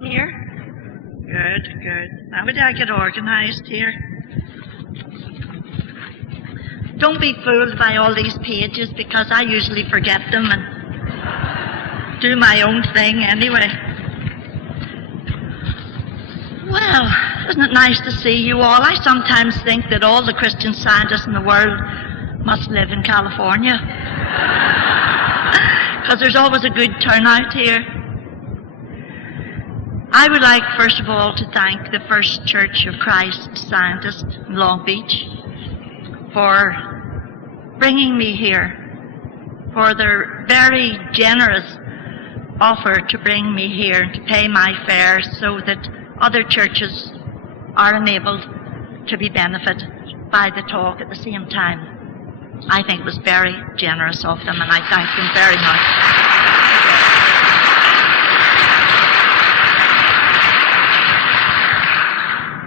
Here? Good, good. Now would I get organized here? Don't be fooled by all these pages, because I usually forget them and do my own thing anyway. Well, isn't it nice to see you all? I sometimes think that all the Christian Scientists in the world must live in California, because there's always a good turnout here. I would like, first of all, to thank the First Church of Christ Scientist in Long Beach for bringing me here, for their very generous offer to bring me here and to pay my fare so that other churches are enabled to be benefited by the talk at the same time. I think it was very generous of them, and I thank them very much.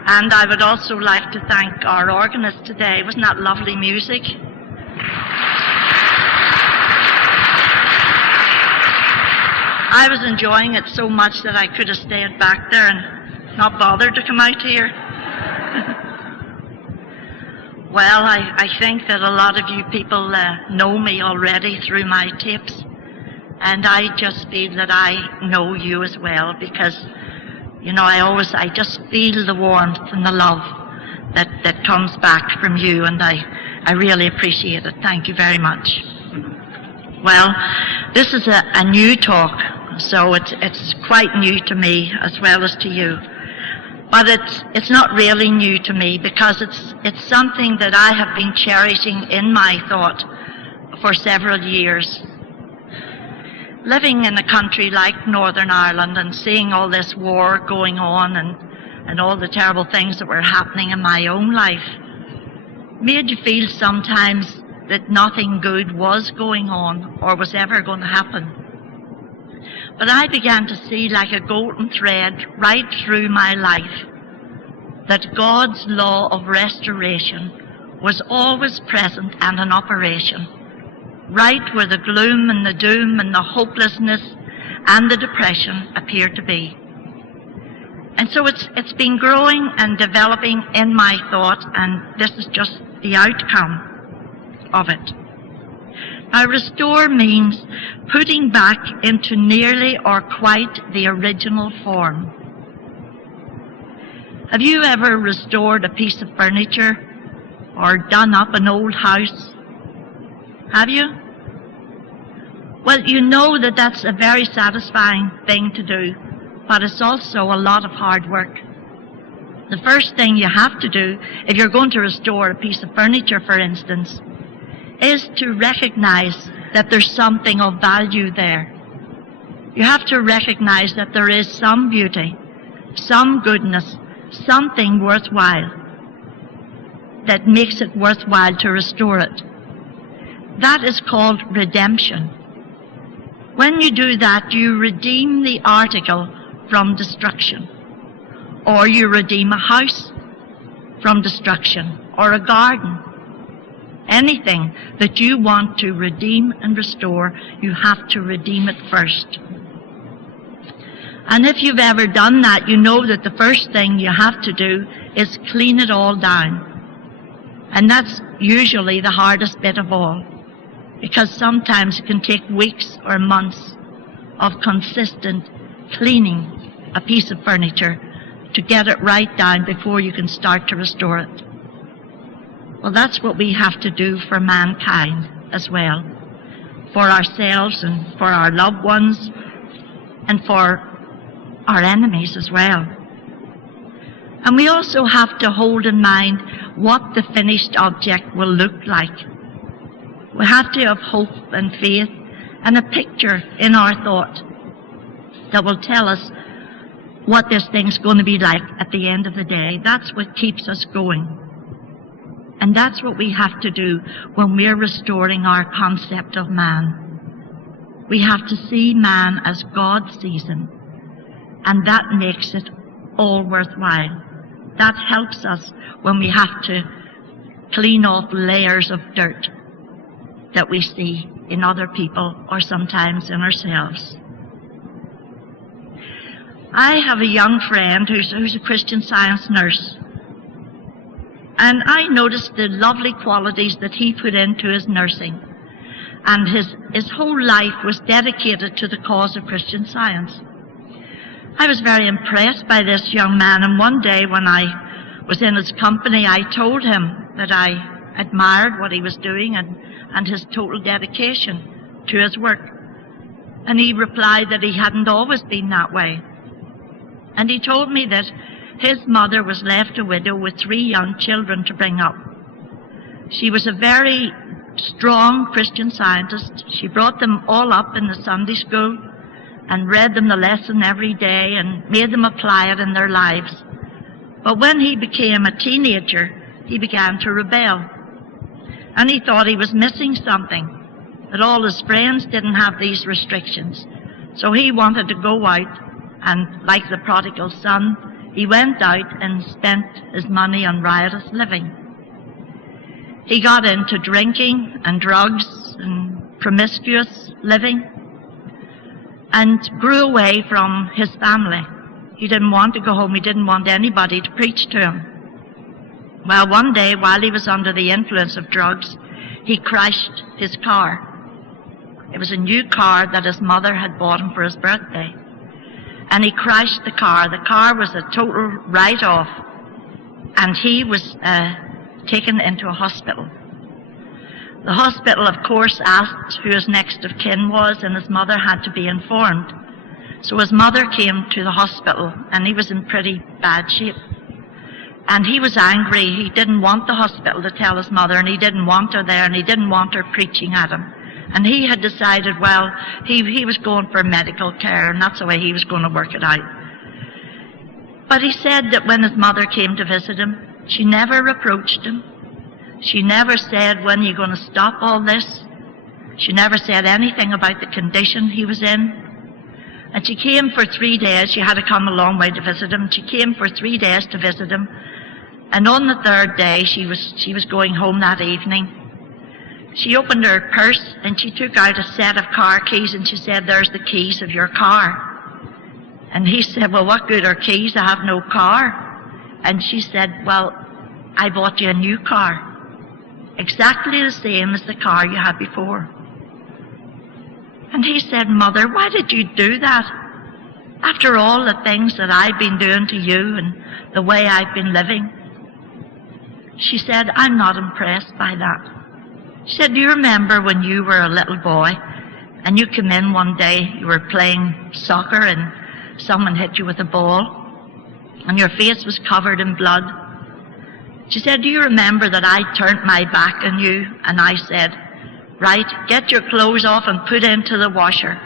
And I would also like to thank our organist today. Wasn't that lovely music? I was enjoying it so much that I could have stayed back there and not bothered to come out here. Well, I think that a lot of you people know me already through my tapes, and I just feel that I know you as well, because you know, I just feel the warmth and the love that comes back from you, and I really appreciate it. Thank you very much. Well, this is a new talk, so it's quite new to me as well as to you. But it's not really new to me, because it's something that I have been cherishing in my thought for several years. Living in a country like Northern Ireland and seeing all this war going on and all the terrible things that were happening in my own life made you feel sometimes that nothing good was going on or was ever going to happen. But I began to see like a golden thread right through my life that God's law of restoration was always present and in operation, right where the gloom and the doom and the hopelessness and the depression appear to be. And so it's been growing and developing in my thought, and this is just the outcome of it. Now, restore means putting back into nearly or quite the original form. Have you ever restored a piece of furniture or done up an old house? Have you? Well, you know that that's a very satisfying thing to do, but it's also a lot of hard work. The first thing you have to do, if you're going to restore a piece of furniture, for instance, is to recognize that there's something of value there. You have to recognize that there is some beauty, some goodness, something worthwhile that makes it worthwhile to restore it. That is called redemption. When you do that, you redeem the article from destruction, or you redeem a house from destruction, or a garden. Anything that you want to redeem and restore, you have to redeem it first. And if you've ever done that, you know that the first thing you have to do is clean it all down. And that's usually the hardest bit of all, because sometimes it can take weeks or months of consistent cleaning a piece of furniture to get it right down before you can start to restore it. Well, that's what we have to do for mankind as well, for ourselves and for our loved ones and for our enemies as well. And we also have to hold in mind what the finished object will look like. We have to have hope and faith and a picture in our thought that will tell us what this thing's going to be like at the end of the day. That's what keeps us going. And that's what we have to do when we're restoring our concept of man. We have to see man as God sees him, and that makes it all worthwhile. That helps us when we have to clean off layers of dirt that we see in other people or sometimes in ourselves. I have a young friend who's a Christian Science nurse. And I noticed the lovely qualities that he put into his nursing. And his whole life was dedicated to the cause of Christian Science. I was very impressed by this young man, and one day when I was in his company, I told him that I admired what he was doing and his total dedication to his work. And he replied that he hadn't always been that way. And he told me that his mother was left a widow with 3 young children to bring up. She was a very strong Christian Scientist. She brought them all up in the Sunday school and read them the lesson every day and made them apply it in their lives. But when he became a teenager, he began to rebel. And he thought he was missing something, that all his friends didn't have these restrictions. So he wanted to go out, and like the prodigal son, he went out and spent his money on riotous living. He got into drinking and drugs and promiscuous living and grew away from his family. He didn't want to go home. He didn't want anybody to preach to him. Well, one day, while he was under the influence of drugs, he crashed his car. It was a new car that his mother had bought him for his birthday. And he crashed the car. The car was a total write-off. And he was taken into a hospital. The hospital, of course, asked who his next of kin was, and his mother had to be informed. So his mother came to the hospital, and he was in pretty bad shape. And he was angry. He didn't want the hospital to tell his mother, and he didn't want her there, and he didn't want her preaching at him. And he had decided, well, he was going for medical care, and that's the way he was going to work it out. But he said that when his mother came to visit him, she never reproached him. She never said, when are you going to stop all this? She never said anything about the condition he was in. And she came for 3 days. She had to come a long way to visit him. She came for 3 days to visit him. And on the 3rd day, she was going home that evening. She opened her purse and she took out a set of car keys and she said, "There's the keys of your car." And he said, "Well, what good are keys? I have no car." And she said, "Well, I bought you a new car, exactly the same as the car you had before." And he said, "Mother, why did you do that? After all the things that I've been doing to you and the way I've been living." She said, "I'm not impressed by that." She said, "Do you remember when you were a little boy and you came in one day, you were playing soccer and someone hit you with a ball and your face was covered in blood?" She said, "Do you remember that I turned my back on you and I said, 'Right, get your clothes off and put into the washer.'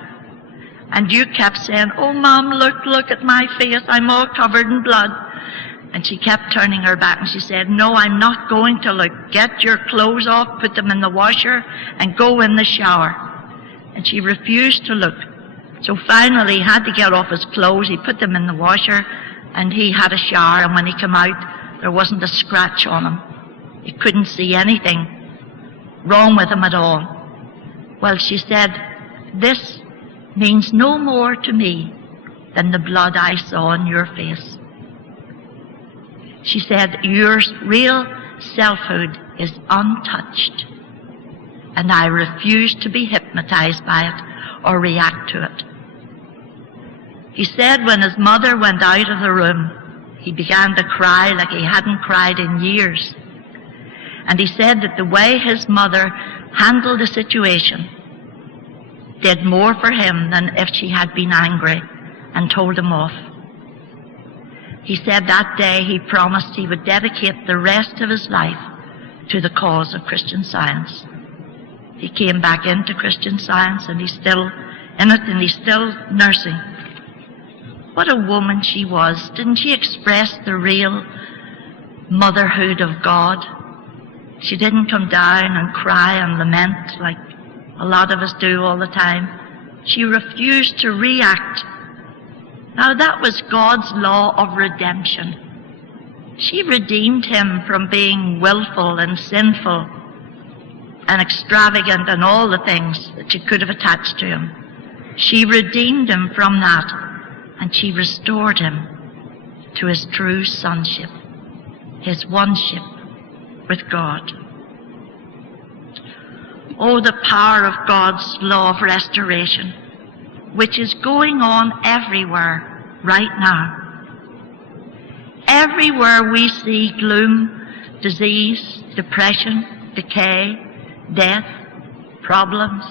And you kept saying, 'Oh, Mom, look at my face, I'm all covered in blood.' And she kept turning her back and she said, 'No, I'm not going to look. Get your clothes off, put them in the washer, and go in the shower.' And she refused to look. So finally he had to get off his clothes. He put them in the washer and he had a shower, and when he came out, there wasn't a scratch on him. He couldn't see anything wrong with him at all. Well, she said, "This means no more to me than the blood I saw in your face." She said, "Your real selfhood is untouched, and I refuse to be hypnotized by it or react to it." He said when his mother went out of the room, he began to cry like he hadn't cried in years. And he said that the way his mother handled the situation did more for him than if she had been angry and told him off. He said that day he promised he would dedicate the rest of his life to the cause of Christian Science. He came back into Christian Science and he's still in it and he's still nursing. What a woman she was. Didn't she express the real motherhood of God? She didn't come down and cry and lament like a lot of us do all the time. She refused to react. Now that was God's law of redemption. She redeemed him from being willful and sinful and extravagant and all the things that she could have attached to him. She redeemed him from that. and she restored him to his true sonship, his oneship with God. Oh, the power of God's law of restoration, which is going on everywhere right now. Everywhere we see gloom, disease, depression, decay, death, problems,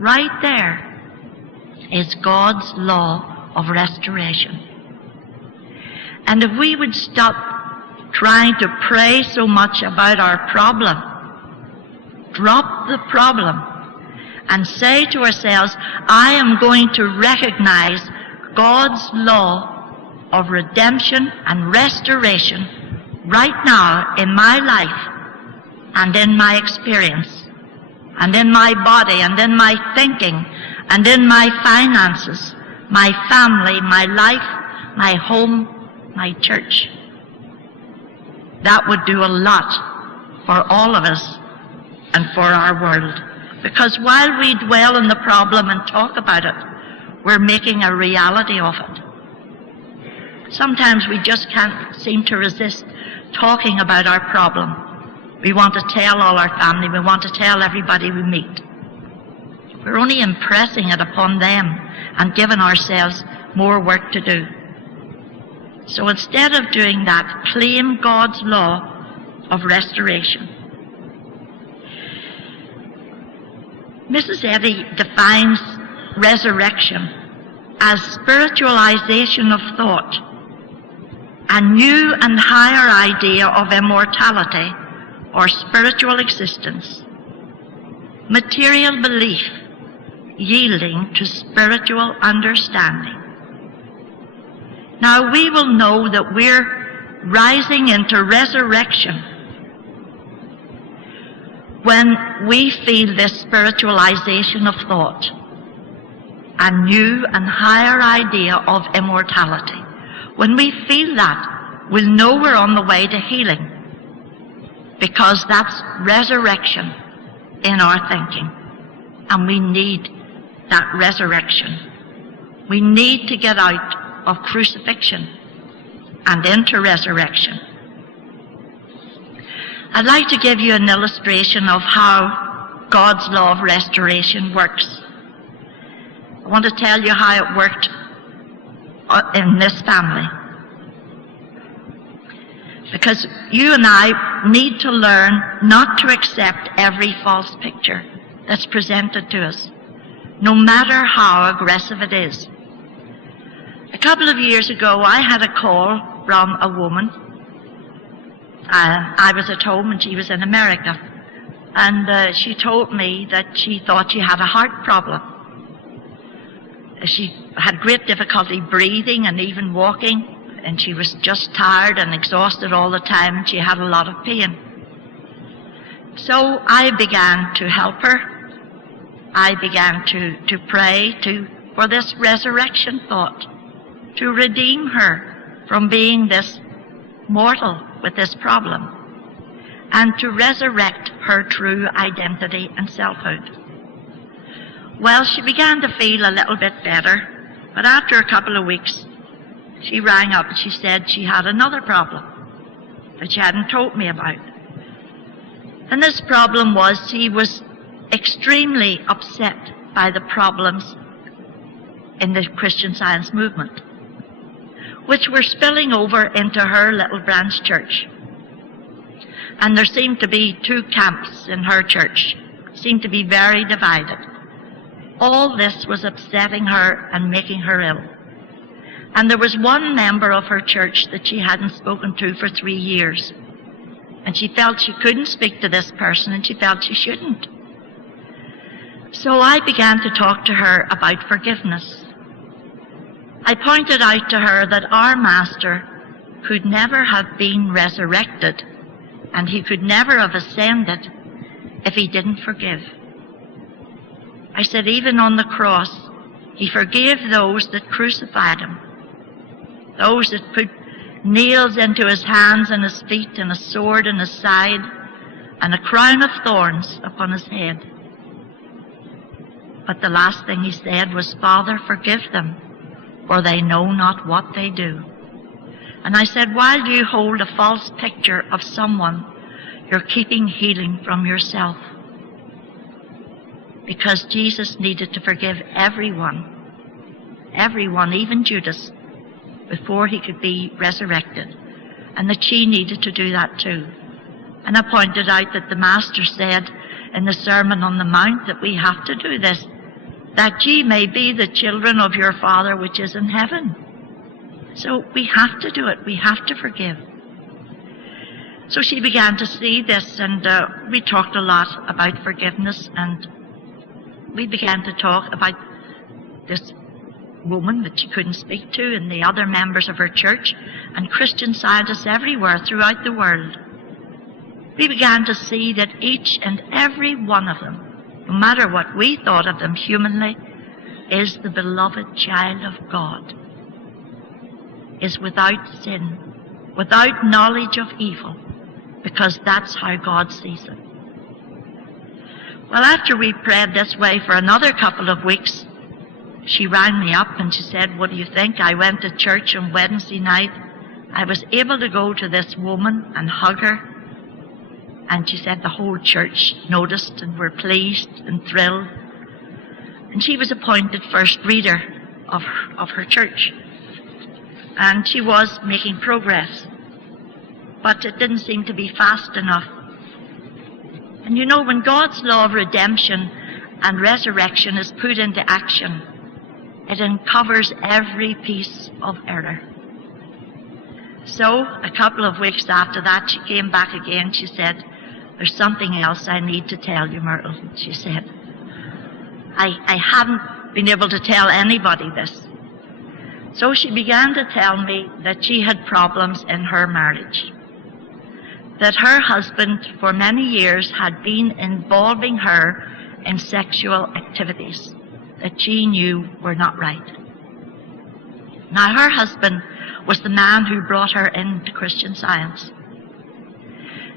right there is God's law of restoration. And if we would stop trying to pray so much about our problem, drop the problem, and say to ourselves, I am going to recognize God's law of redemption and restoration right now in my life and in my experience and in my body and in my thinking and in my finances, my family, my life, my home, my church. That would do a lot for all of us and for our world. Because while we dwell on the problem and talk about it, we're making a reality of it. Sometimes we just can't seem to resist talking about our problem. We want to tell all our family, we want to tell everybody we meet. We're only impressing it upon them and giving ourselves more work to do. So instead of doing that, claim God's law of restoration. Mrs. Eddy defines resurrection as spiritualization of thought, a new and higher idea of immortality or spiritual existence, material belief yielding to spiritual understanding. Now we will know that we're rising into resurrection when we feel this spiritualization of thought, a new and higher idea of immortality. When we feel that, we'll know we're on the way to healing, because that's resurrection in our thinking, and we need that resurrection. We need to get out of crucifixion and into resurrection. I'd like to give you an illustration of how God's law of restoration works. I want to tell you how it worked in this family. Because you and I need to learn not to accept every false picture that's presented to us, no matter how aggressive it is. A couple of years ago, I had a call from a woman. I was at home and she was in America. And she told me that she thought she had a heart problem. She had great difficulty breathing and even walking, and she was just tired and exhausted all the time, and she had a lot of pain. So I began to help her. I began to pray for this resurrection thought, to redeem her from being this mortal with this problem, and to resurrect her true identity and selfhood. Well, she began to feel a little bit better, but after a couple of weeks, she rang up and she said she had another problem that she hadn't told me about. And this problem was she was extremely upset by the problems in the Christian Science movement, which were spilling over into her little branch church. And there seemed to be two camps in her church, seemed to be very divided. All this was upsetting her and making her ill. And there was one member of her church that she hadn't spoken to for 3 years. And she felt she couldn't speak to this person, and she felt she shouldn't. So I began to talk to her about forgiveness. I pointed out to her that our Master could never have been resurrected, and he could never have ascended if he didn't forgive. I said, even on the cross, he forgave those that crucified him, those that put nails into his hands and his feet and a sword in his side and a crown of thorns upon his head. But the last thing he said was, Father, forgive them, for they know not what they do. And I said, while you hold a false picture of someone, you're keeping healing from yourself. Because Jesus needed to forgive everyone, even Judas, before he could be resurrected. And that she needed to do that too. And I pointed out that the Master said in the Sermon on the Mount that we have to do this, that ye may be the children of your Father which is in heaven. So we have to do it. We have to forgive. So she began to see this, and we talked a lot about forgiveness, and we began to talk about this woman that she couldn't speak to, and the other members of her church, and Christian scientists everywhere throughout the world. We began to see that each and every one of them, no matter what we thought of them humanly, is the beloved child of God, is without sin, without knowledge of evil, because that's how God sees it. Well, after we prayed this way for another couple of weeks, she rang me up and she said, what do you think? I went to church on Wednesday night. I was able to go to this woman and hug her. And she said the whole church noticed and were pleased and thrilled. And she was appointed first reader of her church. And she was making progress. But it didn't seem to be fast enough. And you know, when God's law of redemption and resurrection is put into action, it uncovers every piece of error. So, a couple of weeks after that, she came back again. She said, there's something else I need to tell you, Myrtle. She said, I haven't been able to tell anybody this. So she began to tell me that she had problems in her marriage, that her husband for many years had been involving her in sexual activities that she knew were not right. Now, her husband was the man who brought her into Christian Science.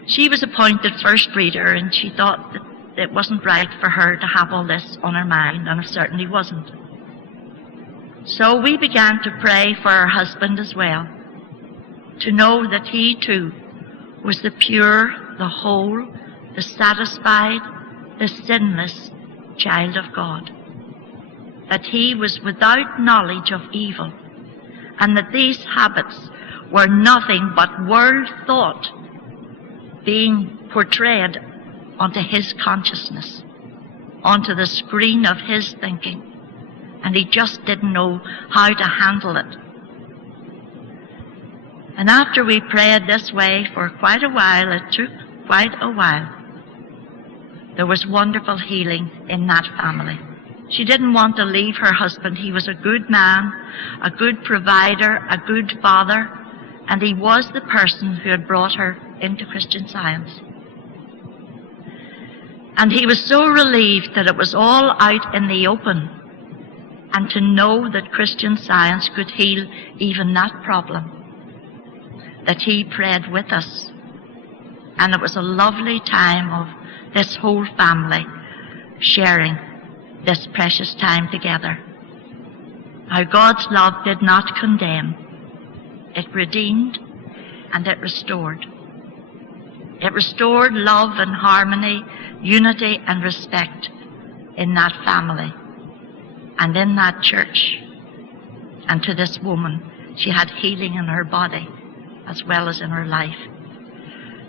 She was appointed first reader, and she thought that it wasn't right for her to have all this on her mind, and it certainly wasn't. So we began to pray for her husband as well, to know that he too was the pure, the whole, the satisfied, the sinless child of God. That he was without knowledge of evil, and that these habits were nothing but world thought being portrayed onto his consciousness, onto the screen of his thinking, and he just didn't know how to handle it. And after we prayed this way for quite a while, it took quite a while, there was wonderful healing in that family. She didn't want to leave her husband. He was a good man, a good provider, a good father, and he was the person who had brought her into Christian Science. And he was so relieved that it was all out in the open, and to know that Christian Science could heal even that problem, that he prayed with us. And it was a lovely time of this whole family sharing this precious time together. How God's love did not condemn. It redeemed and it restored. It restored love and harmony, unity and respect in that family and in that church. And to this woman, she had healing in her body as well as in her life.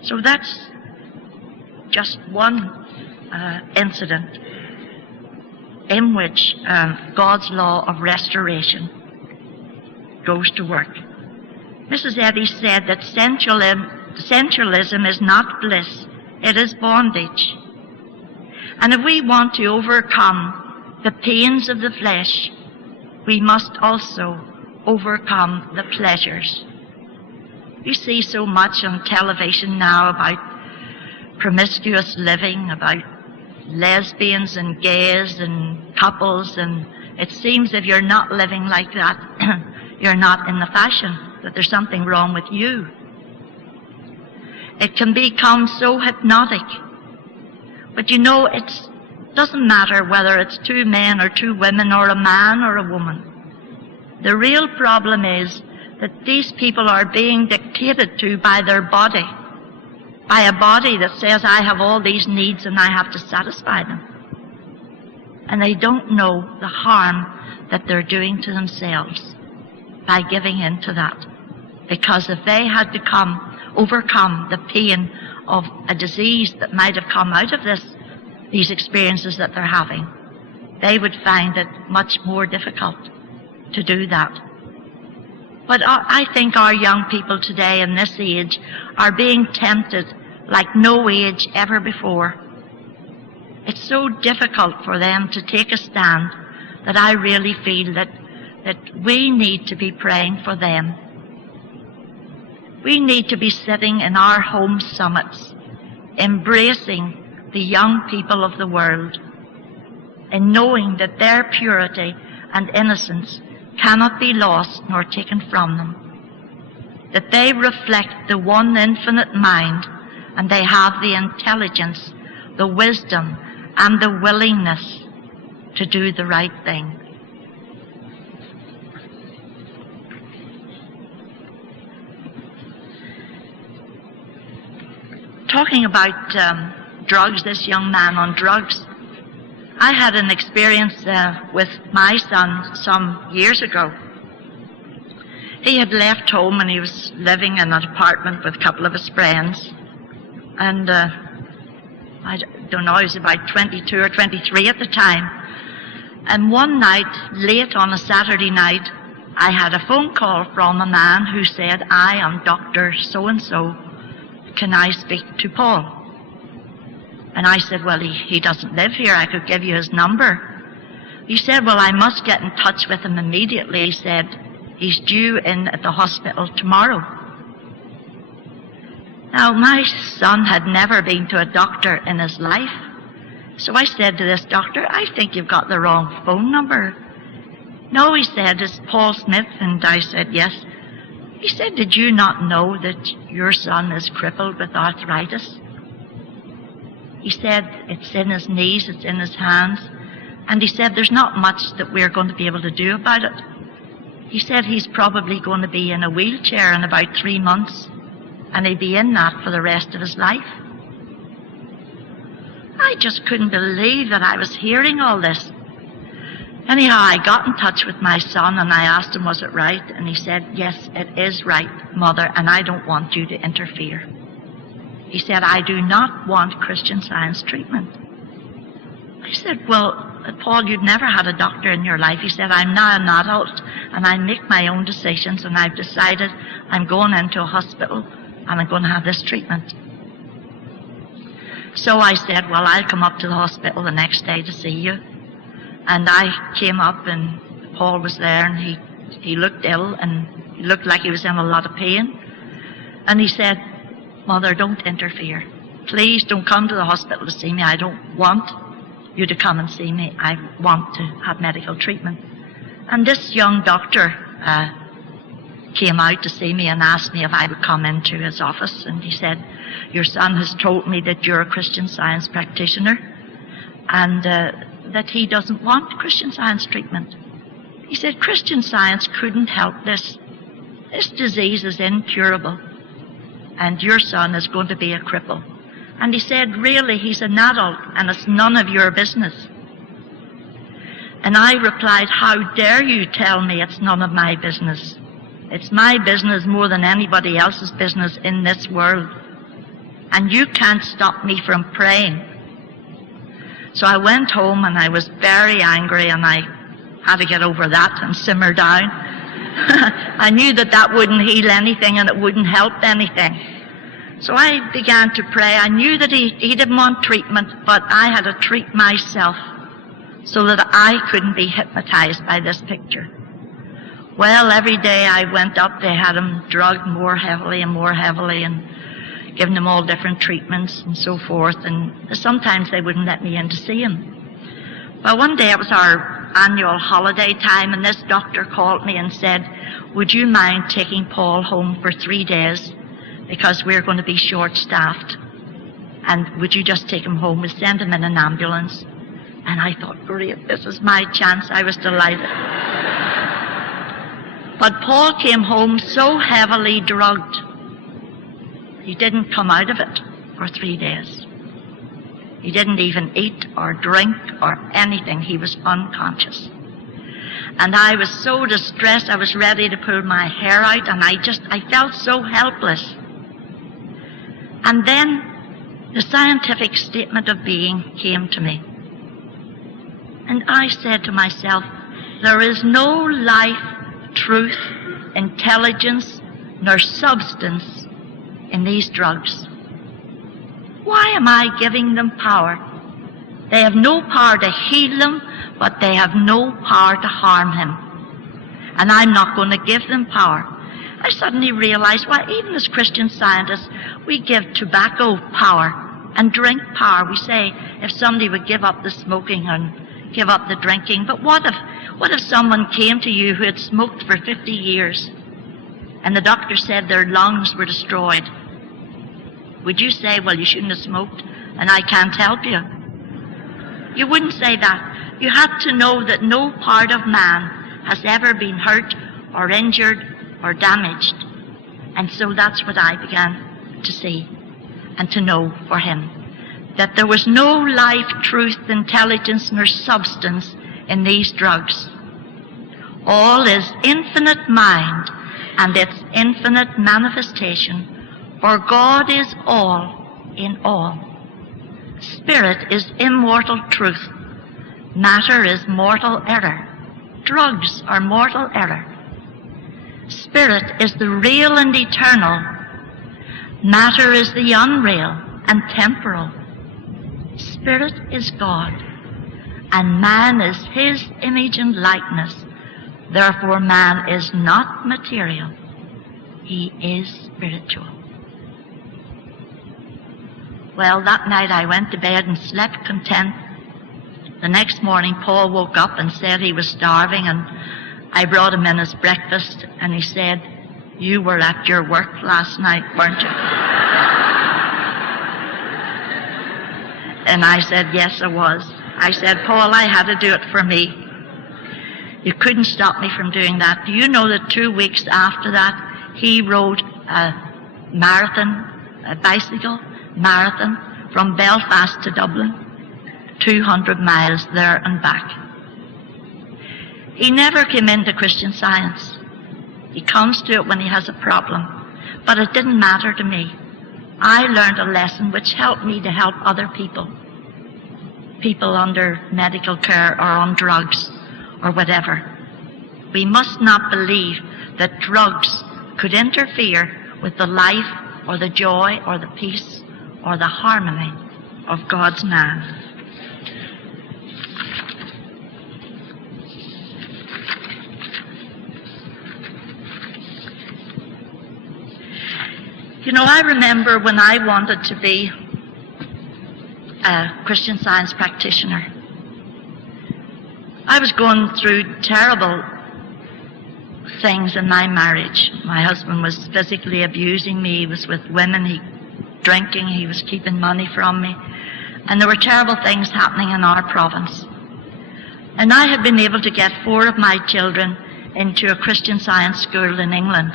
So that's just one incident in which God's law of restoration goes to work. Mrs. Eddy said that sensualism is not bliss, it is bondage. And if we want to overcome the pains of the flesh, we must also overcome the pleasures. You see so much on television now about promiscuous living, about lesbians and gays and couples, and it seems if you're not living like that, you're not in the fashion, that there's something wrong with you. It can become so hypnotic. But you know, it doesn't matter whether it's two men or two women or a man or a woman. The real problem is that these people are being dictated to by their body, by a body that says, I have all these needs and I have to satisfy them. And they don't know the harm that they're doing to themselves by giving in to that. Because if they had to overcome the pain of a disease that might have come out of these experiences that they're having, they would find it much more difficult to do that. But I think our young people today in this age are being tempted like no age ever before. It's so difficult for them to take a stand that I really feel that we need to be praying for them. We need to be sitting in our home summits, embracing the young people of the world, and knowing that their purity and innocence cannot be lost nor taken from them, that they reflect the one infinite mind, and they have the intelligence, the wisdom, and the willingness to do the right thing. Talking about drugs, this young man on drugs, I had an experience with my son some years ago. He had left home and he was living in an apartment with a couple of his friends. And I don't know, he was about 22 or 23 at the time. And one night, late on a Saturday night, I had a phone call from a man who said, I am Dr. So-and-so. Can I speak to Paul? And I said, well, he doesn't live here. I could give you his number. He said, well, I must get in touch with him immediately. He said, he's due in at the hospital tomorrow. Now, my son had never been to a doctor in his life. So I said to this doctor, I think you've got the wrong phone number. No, he said, it's Paul Smyth. And I said, yes. He said, did you not know that your son is crippled with arthritis? He said, it's in his knees, it's in his hands. And he said, there's not much that we're going to be able to do about it. He said he's probably going to be in a wheelchair in about 3 months, and he'll be in that for the rest of his life. I just couldn't believe that I was hearing all this. Anyhow, I got in touch with my son and I asked him, was it right? And he said, yes, it is right, Mother, and I don't want you to interfere. He said, I do not want Christian Science treatment. I said, well, Paul, you've never had a doctor in your life. He said, I'm now an adult and I make my own decisions, and I've decided I'm going into a hospital and I'm going to have this treatment. So I said, well, I'll come up to the hospital the next day to see you. And I came up and Paul was there, and he looked ill and he looked like he was in a lot of pain. And he said, Mother, don't interfere. Please don't come to the hospital to see me. I don't want you to come and see me. I want to have medical treatment. And this young doctor came out to see me and asked me if I would come into his office. And he said, your son has told me that you're a Christian Science practitioner, and that he doesn't want Christian Science treatment. He said, Christian Science couldn't help this. This disease is incurable, and your son is going to be a cripple. And he said, really, he's an adult, and it's none of your business. And I replied, how dare you tell me it's none of my business? It's my business more than anybody else's business in this world. And you can't stop me from praying. So I went home and I was very angry, and I had to get over that and simmer down. I knew that wouldn't heal anything and it wouldn't help anything. So I began to pray. I knew that he didn't want treatment, but I had to treat myself so that I couldn't be hypnotized by this picture. Well, every day I went up, they had him drugged more heavily and giving him all different treatments and so forth, and sometimes they wouldn't let me in to see him. Well, one day it was our annual holiday time, and this doctor called me and said, would you mind taking Paul home for 3 days, because we're going to be short-staffed, and would you just take him home? We'll send him in an ambulance. And I thought, great, this is my chance. I was delighted. But Paul came home so heavily drugged, he didn't come out of it for 3 days. He didn't even eat or drink or anything. He was unconscious. And I was so distressed, I was ready to pull my hair out, and I felt so helpless. And then the scientific statement of being came to me. And I said to myself, there is no life, truth, intelligence, nor substance in these drugs. Why am I giving them power? They have no power to heal him, but they have no power to harm him. And I'm not going to give them power. I suddenly realized, why, even as Christian scientists, we give tobacco power and drink power. We say, if somebody would give up the smoking and give up the drinking, but what if someone came to you who had smoked for 50 years and the doctor said their lungs were destroyed? Would you say, well, you shouldn't have smoked and I can't help you? You wouldn't say that. You had to know that no part of man has ever been hurt or injured or damaged. And so that's what I began to see and to know for him. That there was no life, truth, intelligence, nor substance in these drugs. All is infinite mind and its infinite manifestation, for God is all in all. Spirit is immortal truth. Matter is mortal error. Drugs are mortal error. Spirit is the real and eternal. Matter is the unreal and temporal. Spirit is God, and man is his image and likeness. Therefore, man is not material. He is spiritual. Well, that night I went to bed and slept content. The next morning, Paul woke up and said he was starving, and I brought him in his breakfast, and he said, "You were at your work last night, weren't you?" And I said, "Yes, I was." I said, "Paul, I had to do it for me. You couldn't stop me from doing that. Do you know that 2 weeks after that, he rode a marathon, a bicycle marathon from Belfast to Dublin, 200 miles there and back. He never came into Christian Science. He comes to it when he has a problem. But it didn't matter to me. I learned a lesson which helped me to help other people. People under medical care or on drugs or whatever. We must not believe that drugs could interfere with the life or the joy or the peace or the harmony of God's man. You know, I remember when I wanted to be a Christian Science practitioner, I was going through terrible things in my marriage. My husband was physically abusing me. He was with women, drinking, he was keeping money from me. And there were terrible things happening in our province. And I had been able to get 4 of my children into a Christian Science school in England.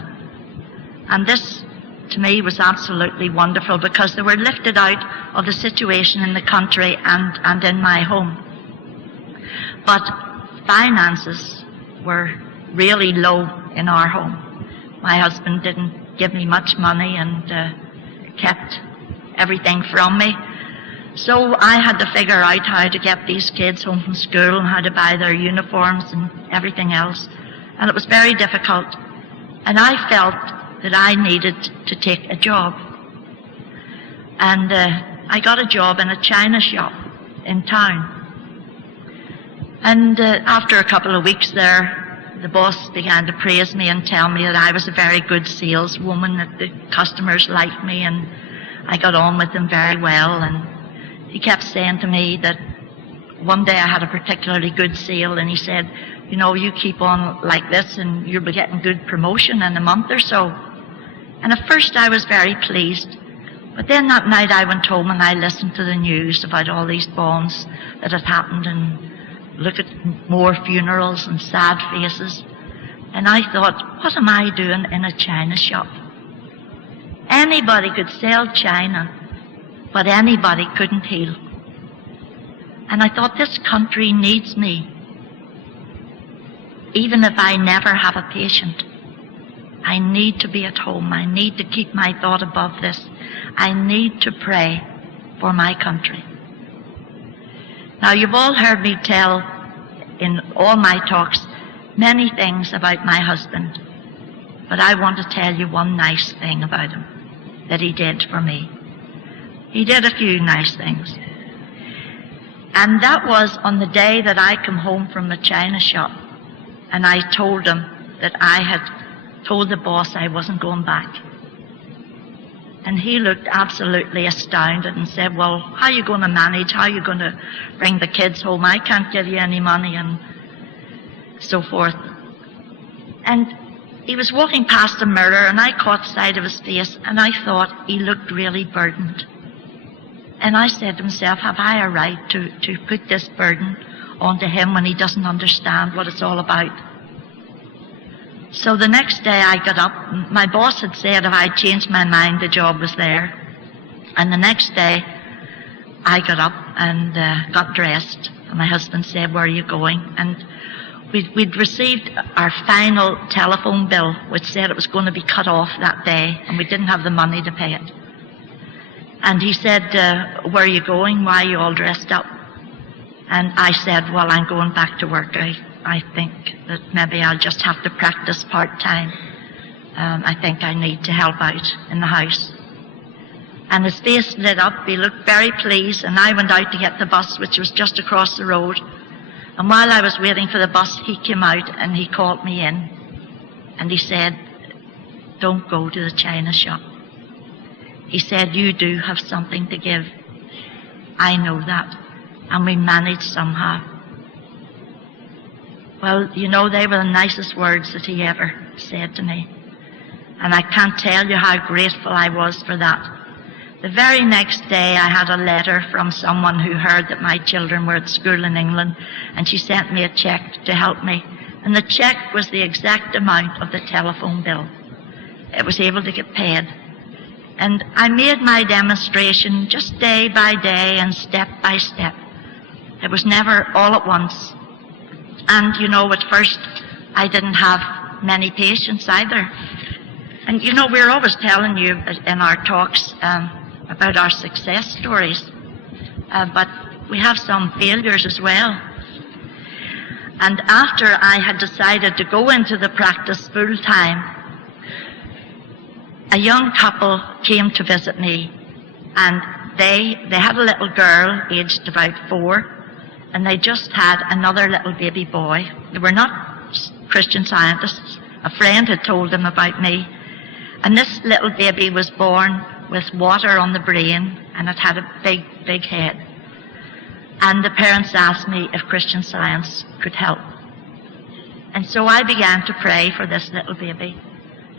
And this, to me, was absolutely wonderful because they were lifted out of the situation in the country and in my home. But finances were really low in our home. My husband didn't give me much money and kept everything from me. So I had to figure out how to get these kids home from school and how to buy their uniforms and everything else. And it was very difficult. And I felt that I needed to take a job. And I got a job in a china shop in town. And after a couple of weeks there, the boss began to praise me and tell me that I was a very good saleswoman, that the customers liked me, and I got on with them very well. And he kept saying to me that one day I had a particularly good sale, and he said, "You know, you keep on like this and you'll be getting good promotion in a month or so." And at first I was very pleased. But then that night I went home and I listened to the news about all these bombs that had happened, and looked at more funerals and sad faces. And I thought, what am I doing in a china shop? Anybody could sell china, but anybody couldn't heal. And I thought, this country needs me. Even if I never have a patient, I need to be at home. I need to keep my thought above this. I need to pray for my country. Now, you've all heard me tell in all my talks many things about my husband, but I want to tell you one nice thing about him that he did for me. He did a few nice things. And that was on the day that I come home from the china shop, and I told him that I had told the boss I wasn't going back. And he looked absolutely astounded and said, well, how are you going to manage? How are you going to bring the kids home? I can't give you any money, and so forth. And he was walking past a mirror, and I caught sight of his face, and I thought he looked really burdened. And I said to myself, have I a right to put this burden onto him when he doesn't understand what it's all about? So the next day I got up. My boss had said if I changed my mind, the job was there. And the next day I got up and got dressed. And my husband said, where are you going? And we'd received our final telephone bill, which said it was going to be cut off that day, and we didn't have the money to pay it. And he said, where are you going? Why are you all dressed up? And I said, well, I'm going back to work. I think that maybe I'll just have to practice part-time. I think I need to help out in the house. And his face lit up. He looked very pleased, and I went out to get the bus, which was just across the road. And while I was waiting for the bus, he came out and he called me in. And he said, don't go to the china shop. He said, you do have something to give. I know that. And we managed somehow. Well, you know, they were the nicest words that he ever said to me. And I can't tell you how grateful I was for that. The very next day I had a letter from someone who heard that my children were at school in England, and she sent me a check to help me. And the check was the exact amount of the telephone bill. It was able to get paid. And I made my demonstration just day by day and step by step. It was never all at once. And, you know, at first I didn't have many patients either. And, you know, we're always telling you in our talks about our success stories. But we have some failures as well. And after I had decided to go into the practice full time, a young couple came to visit me, and they had a little girl aged about 4, and they just had another little baby boy. They were not Christian Scientists. A friend had told them about me, and this little baby was born with water on the brain, and it had a big, big head. And the parents asked me if Christian Science could help. And so I began to pray for this little baby.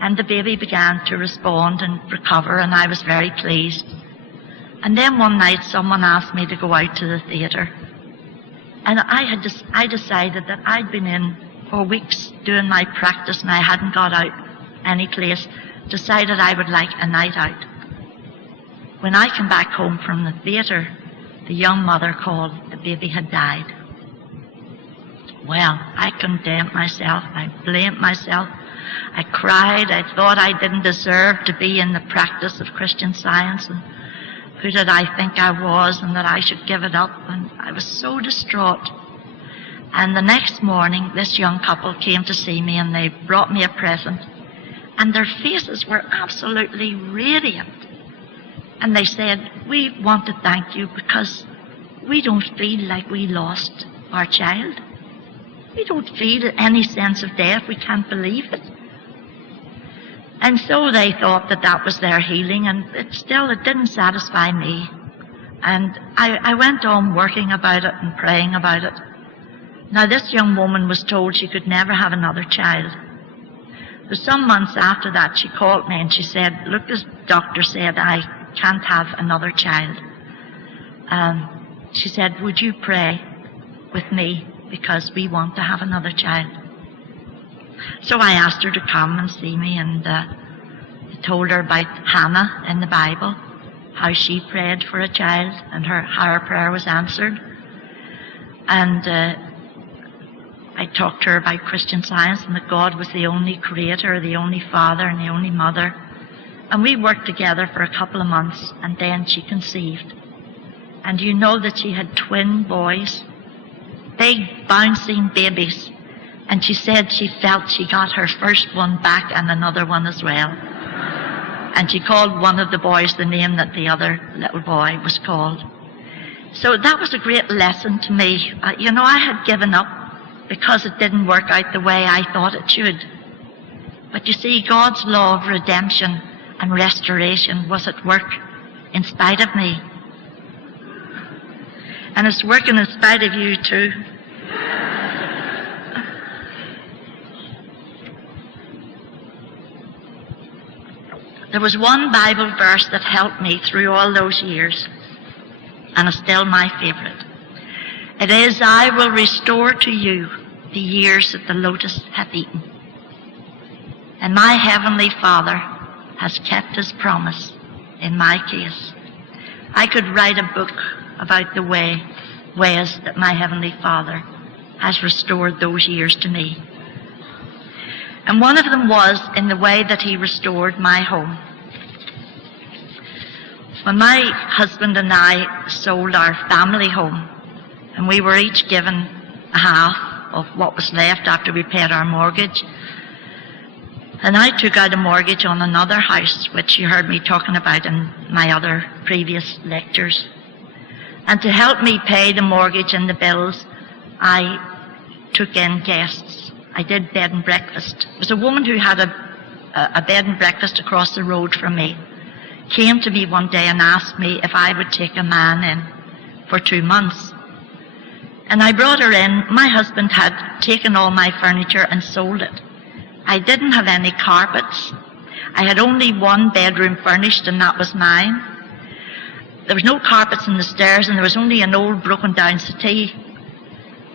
And the baby began to respond and recover, and I was very pleased. And then one night someone asked me to go out to the theatre. And I decided that I'd been in for weeks doing my practice and I hadn't got out any place. Decided I would like a night out. When I came back home from the theatre, the young mother called. The baby had died. Well, I condemned myself. I blamed myself. I cried. I thought I didn't deserve to be in the practice of Christian Science, and who did I think I was, and that I should give it up. And I was so distraught. And the next morning, this young couple came to see me, and they brought me a present. And their faces were absolutely radiant. And they said, we want to thank you because we don't feel like we lost our child. We don't feel any sense of death. We can't believe it. And so they thought that that was their healing, and it didn't satisfy me. And I went on working about it and praying about it. Now, this young woman was told she could never have another child. For some months after that, she called me and she said, look, this doctor said I can't have another child. She said, would you pray with me because we want to have another child? So I asked her to come and see me, and told her about Hannah in the Bible, how she prayed for a child and how her prayer was answered. And I talked to her about Christian Science and that God was the only creator, the only father and the only mother. And we worked together for a couple of months, and then she conceived. And you know that she had twin boys, big bouncing babies. And she said she felt she got her first one back and another one as well. And she called one of the boys the name that the other little boy was called. So that was a great lesson to me. I had given up because it didn't work out the way I thought it should. But you see, God's law of redemption and restoration was at work in spite of me. And it's working in spite of you too. There was one Bible verse that helped me through all those years, and is still my favorite. It is, I will restore to you the years that the locust hath eaten. And my heavenly Father has kept his promise in my case. I could write a book about the ways that my heavenly Father has restored those years to me. And one of them was in the way that he restored my home. When my husband and I sold our family home, and we were each given a half of what was left after we paid our mortgage, and I took out a mortgage on another house, which you heard me talking about in my other previous lectures. And to help me pay the mortgage and the bills, I took in guests. I did bed and breakfast. There was a woman who had a bed and breakfast across the road from me, came to me one day and asked me if I would take a man in for 2 months. And I brought her in. My husband had taken all my furniture and sold it. I didn't have any carpets. I had only one bedroom furnished, and that was mine. There was no carpets in the stairs, and there was only an old broken down settee.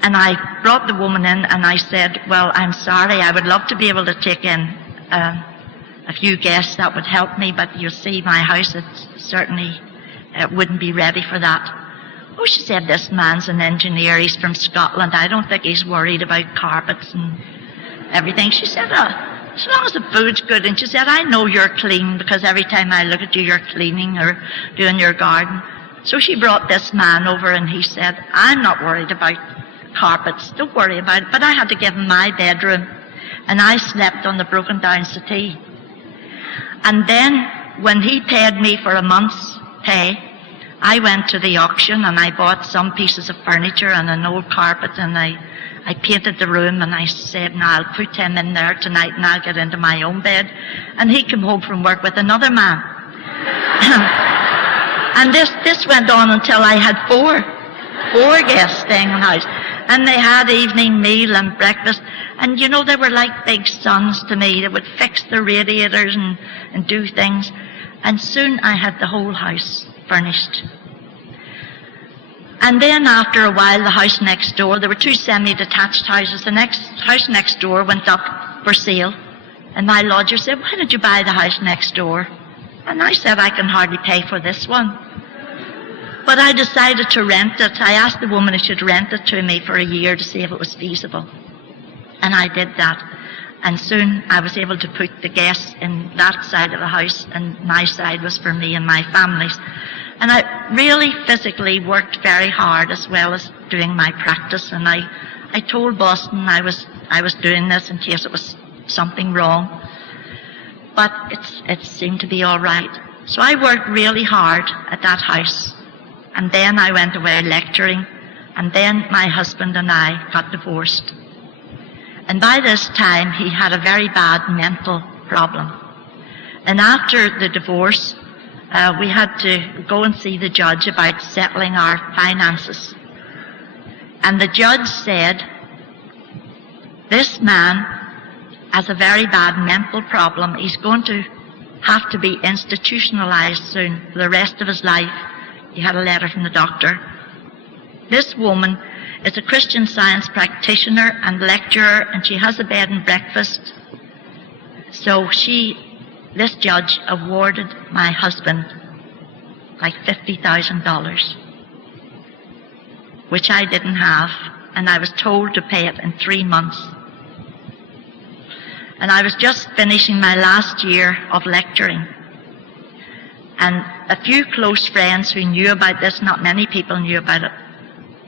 And I brought the woman in, and I said, well, I'm sorry, I would love to be able to take in a few guests that would help me, but you see, my house, it wouldn't be ready for that. Oh, she said, this man's an engineer, he's from Scotland, I don't think he's worried about carpets and everything. She said, as long as the food's good. And she said, I know you're clean because every time I look at you, you're cleaning or doing your garden. So she brought this man over, and he said, I'm not worried about carpets, don't worry about it. But I had to give him my bedroom, and I slept on the broken down settee. And then when he paid me for a month's pay, I went to the auction and I bought some pieces of furniture and an old carpet, and I painted the room, and I said, now I'll put him in there tonight and I'll get into my own bed. And he came home from work with another man. And this went on until I had four guests staying in the house. And they had evening meal and breakfast. And you know, they were like big sons to me. They would fix the radiators and do things. And soon I had the whole house furnished. And then after a while, the house next door, there were 2 semi-detached houses. The house next door went up for sale. And my lodger said, why don't you buy the house next door? And I said, I can hardly pay for this one. But I decided to rent it. I asked the woman if she'd rent it to me for a year to see if it was feasible. And I did that. And soon I was able to put the guests in that side of the house, and my side was for me and my families. And I really physically worked very hard as well as doing my practice. And I told Boston I was doing this in case it was something wrong. But it seemed to be all right. So I worked really hard at that house. And then I went away lecturing. And then my husband and I got divorced. And by this time, he had a very bad mental problem. And after the divorce, we had to go and see the judge about settling our finances. And the judge said, this man has a very bad mental problem. He's going to have to be institutionalized soon for the rest of his life. He had a letter from the doctor. This woman is a Christian Science practitioner and lecturer, and she has a bed and breakfast. So this judge awarded my husband like $50,000, which I didn't have, and I was told to pay it in 3 months. And I was just finishing my last year of lecturing. And a few close friends who knew about this, not many people knew about it,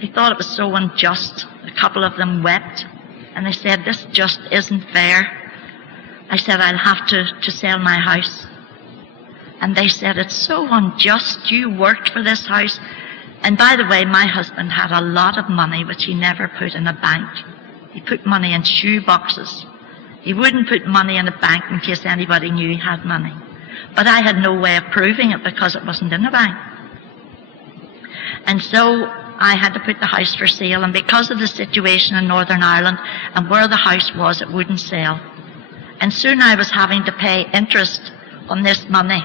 they thought it was so unjust. A couple of them wept, and they said, this just isn't fair. I said, I'll have to sell my house. And they said, it's so unjust. You worked for this house. And by the way, my husband had a lot of money which he never put in a bank. He put money in shoe boxes. He wouldn't put money in a bank in case anybody knew he had money. But I had no way of proving it because it wasn't in a bank. And so I had to put the house for sale, and because of the situation in Northern Ireland and where the house was, it wouldn't sell. And soon I was having to pay interest on this money,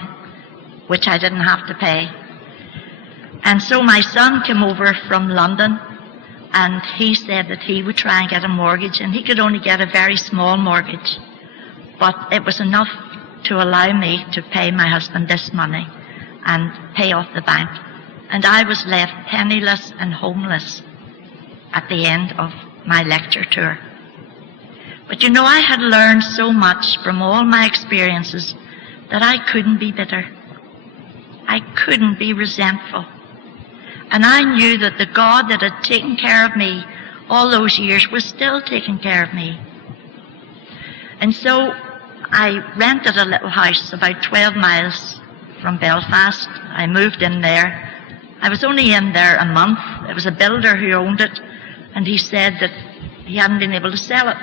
which I didn't have to pay. And so my son came over from London, and he said that he would try and get a mortgage, and he could only get a very small mortgage. But it was enough to allow me to pay my husband this money and pay off the bank. And I was left penniless and homeless at the end of my lecture tour. But you know, I had learned so much from all my experiences that I couldn't be bitter. I couldn't be resentful. And I knew that the God that had taken care of me all those years was still taking care of me. And so I rented a little house about 12 miles from Belfast. I moved in there. I was only in there a month. It was a builder who owned it, and he said that he hadn't been able to sell it.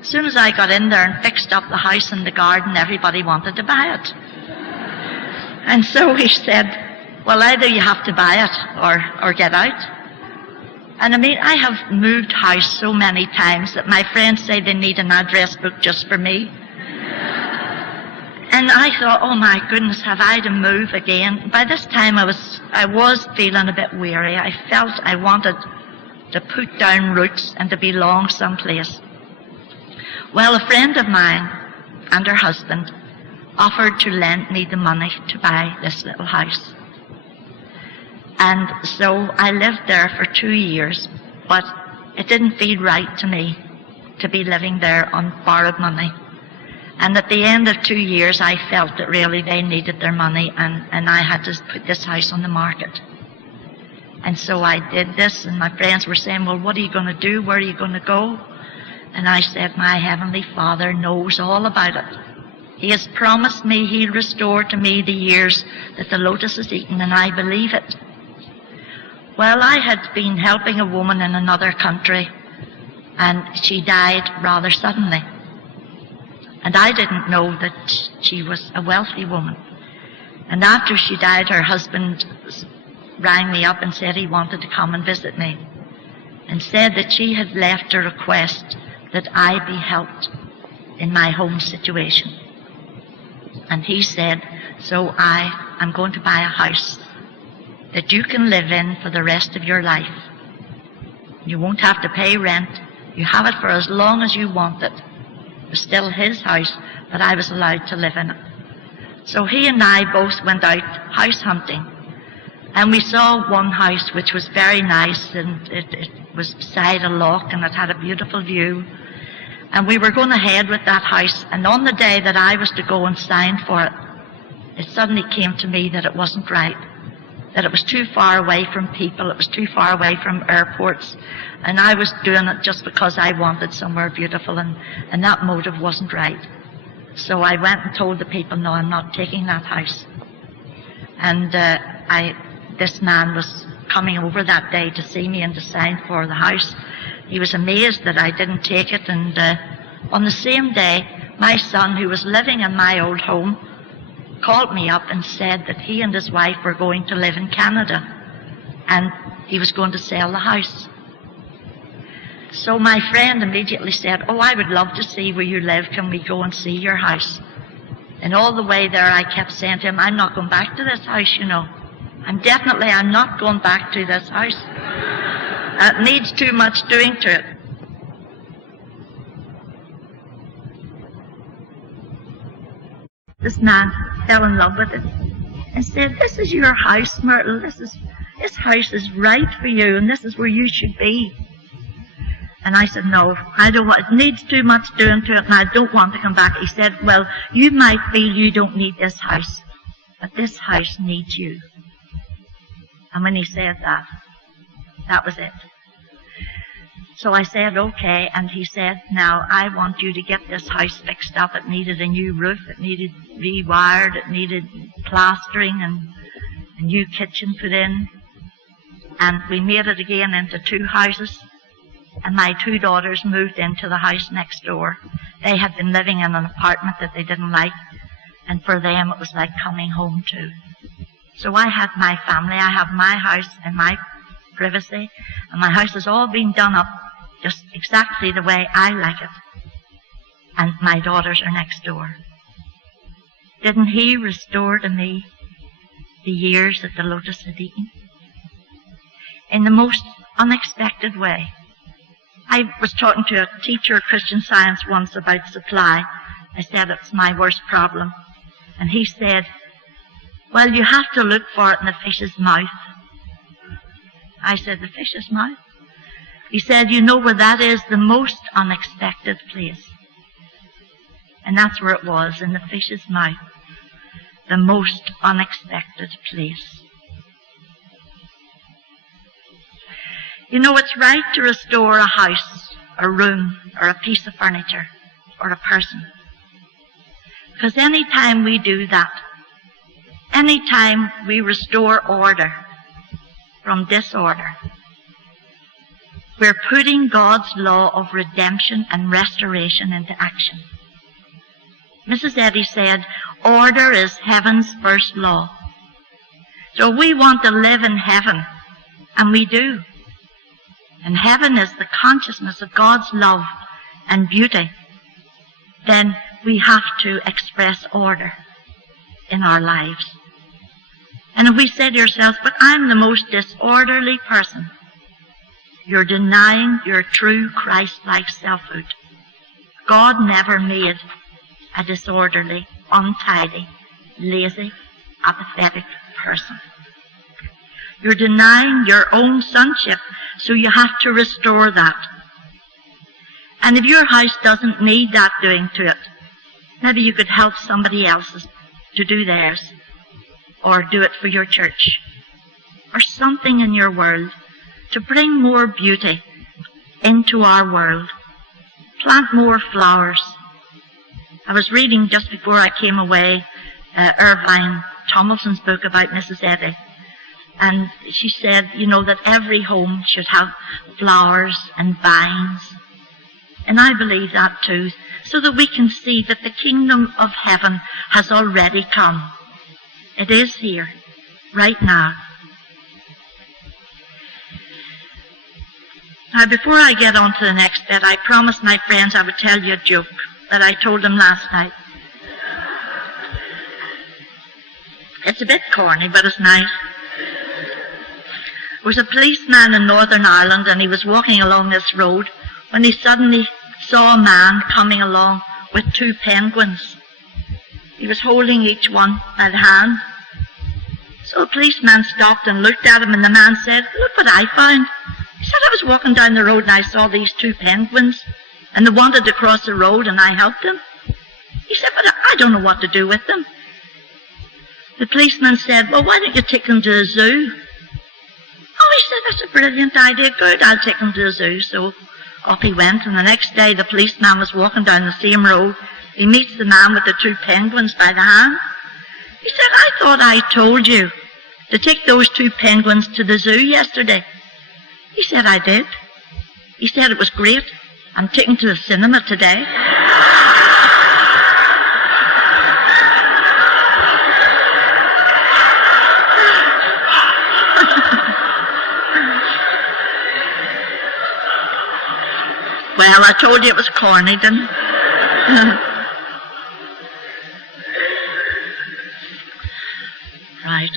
As soon as I got in there and fixed up the house and the garden, everybody wanted to buy it. And so he said, well, either you have to buy it or get out. And I mean, I have moved house so many times that my friends say they need an address book just for me. And I thought, oh my goodness, have I to move again? By this time I was feeling a bit weary. I felt I wanted to put down roots and to belong someplace. Well, a friend of mine and her husband offered to lend me the money to buy this little house. And so I lived there for 2 years, but it didn't feel right to me to be living there on borrowed money. And at the end of 2 years, I felt that really they needed their money, and I had to put this house on the market. And so I did this, and my friends were saying, well, what are you going to do? Where are you going to go? And I said, my Heavenly Father knows all about it. He has promised me He'll restore to me the years that the lotus has eaten, and I believe it. Well, I had been helping a woman in another country, and she died rather suddenly. And I didn't know that she was a wealthy woman. And after she died, her husband rang me up and said he wanted to come and visit me, and said that she had left a request that I be helped in my home situation. And he said, so I am going to buy a house that you can live in for the rest of your life. You won't have to pay rent. You have it for as long as you want it. It was still his house, but I was allowed to live in it. So he and I both went out house hunting. And we saw one house which was very nice, and it was beside a loch, and it had a beautiful view. And we were going ahead with that house, and on the day that I was to go and sign for it, it suddenly came to me that it wasn't right, that it was too far away from people, it was too far away from airports, and I was doing it just because I wanted somewhere beautiful, and that motive wasn't right. So I went and told the people, no, I'm not taking that house. And this man was coming over that day to see me and to sign for the house. He was amazed that I didn't take it, and on the same day, my son, who was living in my old home, called me up and said that he and his wife were going to live in Canada, and he was going to sell the house. So my friend immediately said, oh, I would love to see where you live. Can we go and see your house? And all the way there, I kept saying to him, I'm not going back to this house, you know. I'm not going back to this house. It needs too much doing to it. This man fell in love with it and said, "This is your house, Myrtle. This house is right for you, and this is where you should be." And I said, "No, I don't want, it needs too much doing to it, and I don't want to come back." He said, "Well, you might feel you don't need this house, but this house needs you." And when he said that, that was it. So I said, "Okay," and he said, "Now I want you to get this house fixed up. It needed a new roof, it needed rewired, it needed plastering and a new kitchen put in." And we made it again into 2 houses. And my 2 daughters moved into the house next door. They had been living in an apartment that they didn't like, and for them it was like coming home too. So I had my family, I have my house and my privacy, and my house has all been done up just exactly the way I like it. And my daughters are next door. Didn't he restore to me the years that the lotus had eaten? In the most unexpected way. I was talking to a teacher of Christian Science once about supply. I said, "It's my worst problem." And he said, "Well, you have to look for it in the fish's mouth." I said, "The fish's mouth?" He said, "You know where that is? The most unexpected place." And that's where it was, in the fish's mouth. The most unexpected place. You know, it's right to restore a house, a room, or a piece of furniture, or a person. Because any time we do that, any time we restore order from disorder, we're putting God's law of redemption and restoration into action. Mrs. Eddy said, order is heaven's first law. So we want to live in heaven, and we do. And heaven is the consciousness of God's love and beauty. Then we have to express order in our lives. And if we say to ourselves, "But I'm the most disorderly person," you're denying your true Christ-like selfhood. God never made a disorderly, untidy, lazy, apathetic person. You're denying your own sonship, so you have to restore that. And if your house doesn't need that doing to it, maybe you could help somebody else to do theirs, or do it for your church, or something in your world to bring more beauty into our world. Plant more flowers. I was reading just before I came away Irvine Tomlinson's book about Mrs. Eddy. And she said, you know, that every home should have flowers and vines. And I believe that too, so that we can see that the kingdom of heaven has already come. It is here, right now. Now, before I get on to the next bit, I promised my friends I would tell you a joke that I told them last night. It's a bit corny, but it's nice. There was a policeman in Northern Ireland, and he was walking along this road when he suddenly saw a man coming along with 2 penguins. He was holding each one by the hand. So the policeman stopped and looked at him, and the man said, "Look what I found." He said, "I was walking down the road and I saw these 2 penguins, and they wanted to cross the road and I helped them." He said, "But I don't know what to do with them." The policeman said, "Well, why don't you take them to the zoo?" Oh, he said, "That's a brilliant idea. Good, I'll take them to the zoo." So off he went, and the next day the policeman was walking down the same road. He meets the man with the 2 penguins by the hand. He said, "I thought I told you to take those 2 penguins to the zoo yesterday." He said, "I did." He said, "It was great. I'm taking to the cinema today." Well, I told you it was corny, didn't I? Right.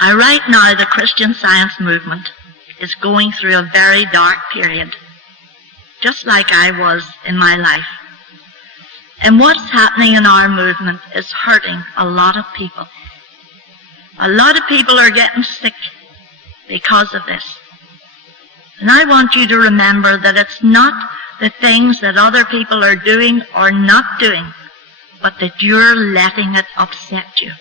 Right now, the Christian Science movement is going through a very dark period, just like I was in my life. And what's happening in our movement is hurting a lot of people. A lot of people are getting sick because of this. And I want you to remember that it's not the things that other people are doing or not doing, but that you're letting it upset you.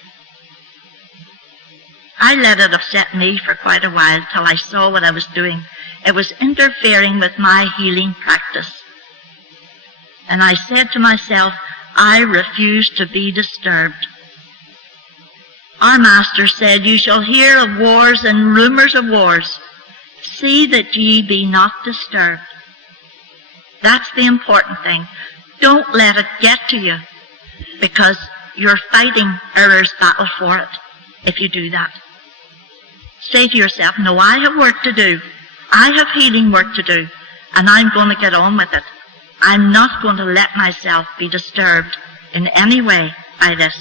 I let it upset me for quite a while till I saw what I was doing. It was interfering with my healing practice. And I said to myself, I refuse to be disturbed. Our Master said, you shall hear of wars and rumors of wars. See that ye be not disturbed. That's the important thing. Don't let it get to you, because you're fighting error's battle for it if you do that. Say to yourself, no, I have work to do. I have healing work to do, and I'm going to get on with it. I'm not going to let myself be disturbed in any way by this.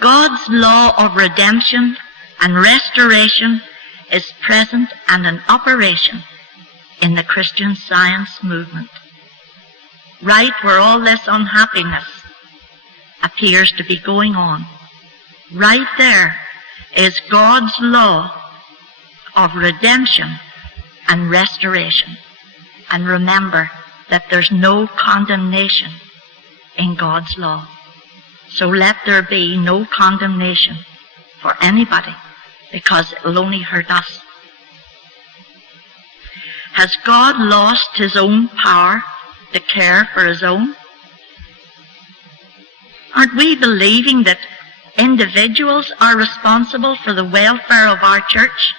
God's law of redemption and restoration is present and in operation in the Christian Science movement. Right where all this unhappiness appears to be going on, right there is God's law of redemption and restoration. And remember that there's no condemnation in God's law. So let there be no condemnation for anybody, because it will only hurt us. Has God lost his own power to care for his own? Aren't we believing that individuals are responsible for the welfare of our church?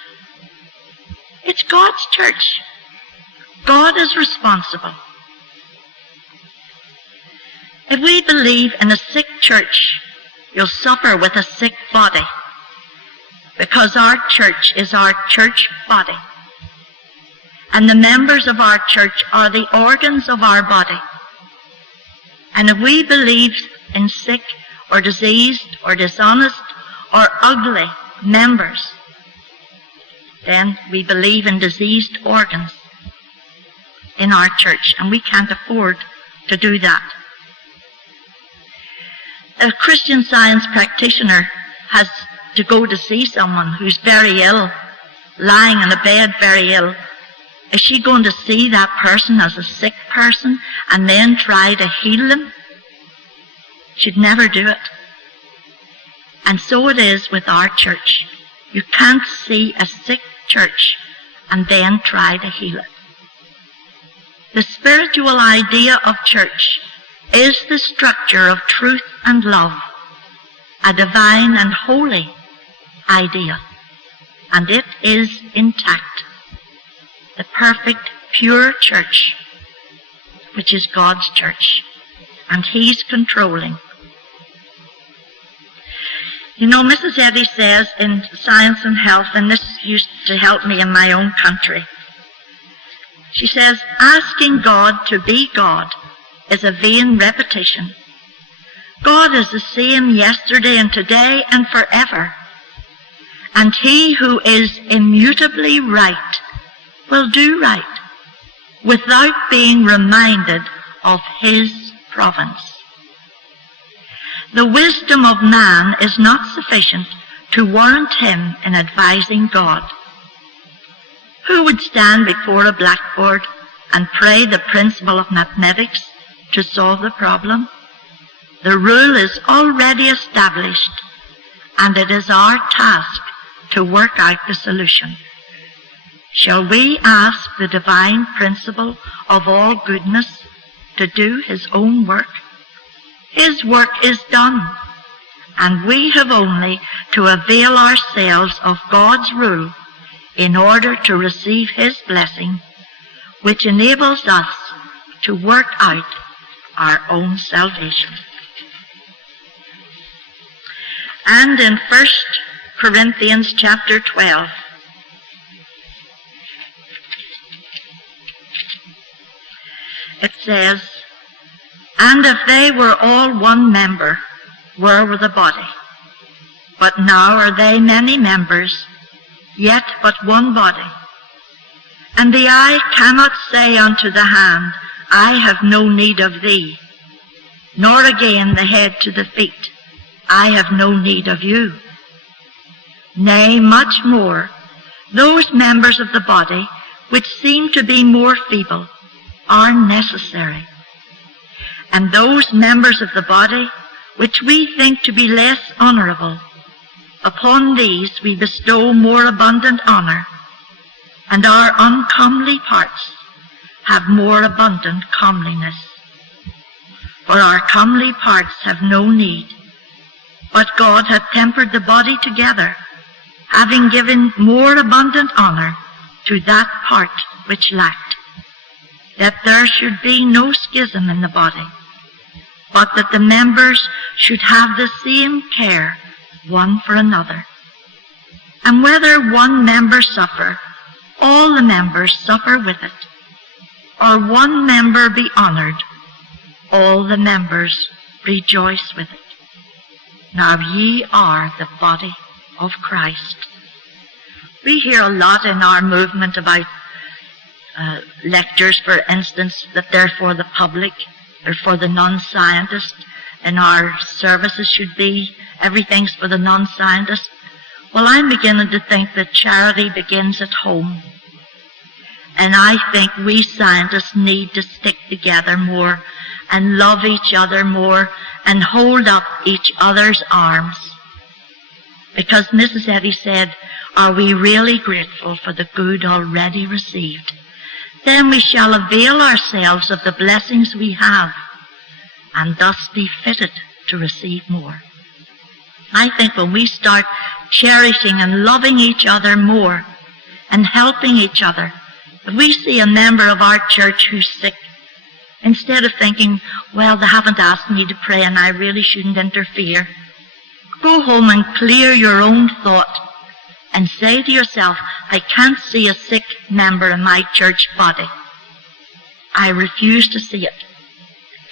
It's God's church. God is responsible. If we believe in a sick church, you'll suffer with a sick body, because our church is our church body. And the members of our church are the organs of our body. And if we believe in sick or diseased or dishonest or ugly members, then we believe in diseased organs in our church, and we can't afford to do that. A Christian Science practitioner has to go to see someone who's very ill, lying in a bed very ill. Is she going to see that person as a sick person and then try to heal them? She'd never do it. And so it is with our church. You can't see a sick church and then try to heal it. The spiritual idea of church is the structure of truth and love, a divine and holy idea, and it is intact. The perfect, pure church, which is God's church, and he's controlling. You know, Mrs. Eddy says in Science and Health, and this used to help me in my own country, she says, asking God to be God is a vain repetition. God is the same yesterday and today and forever. And he who is immutably right will do right without being reminded of his province. The wisdom of man is not sufficient to warrant him in advising God. Who would stand before a blackboard and pray the principle of mathematics to solve the problem? The rule is already established, and it is our task to work out the solution. Shall we ask the divine principle of all goodness to do his own work? His work is done, and we have only to avail ourselves of God's rule in order to receive his blessing, which enables us to work out our own salvation. And in 1 Corinthians chapter 12, it says, and if they were all one member, where were the body? But now are they many members, yet but one body. And the eye cannot say unto the hand, I have no need of thee, nor again the head to the feet, I have no need of you. Nay, much more, those members of the body which seem to be more feeble are necessary. And those members of the body which we think to be less honourable, upon these we bestow more abundant honour, and our uncomely parts have more abundant comeliness. For our comely parts have no need, but God hath tempered the body together, having given more abundant honour to that part which lacked, that there should be no schism in the body, but that the members should have the same care one for another. And whether one member suffer, all the members suffer with it, or one member be honoured, all the members rejoice with it. Now ye are the body of Christ. We hear a lot in our movement about lectures, for instance, that they're for the public, they're for the non-scientist, and our services should be, everything's for the non-scientist. Well, I'm beginning to think that charity begins at home. And I think we scientists need to stick together more and love each other more and hold up each other's arms. Because Mrs. Eddy said, are we really grateful for the good already received? Then we shall avail ourselves of the blessings we have and thus be fitted to receive more. I think when we start cherishing and loving each other more and helping each other, if we see a member of our church who's sick, instead of thinking, well, they haven't asked me to pray and I really shouldn't interfere, go home and clear your own thought and say to yourself, I can't see a sick member in my church body. I refuse to see it.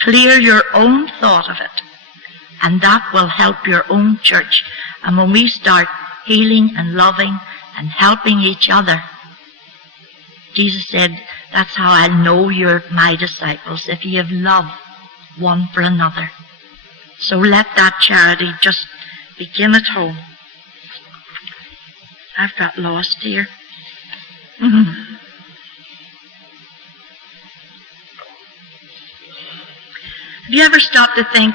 Clear your own thought of it, and that will help your own church. And when we start healing and loving and helping each other, Jesus said, that's how I know you're my disciples, if you have love one for another. So let that charity just begin at home. I've got lost here. Have you ever stopped to think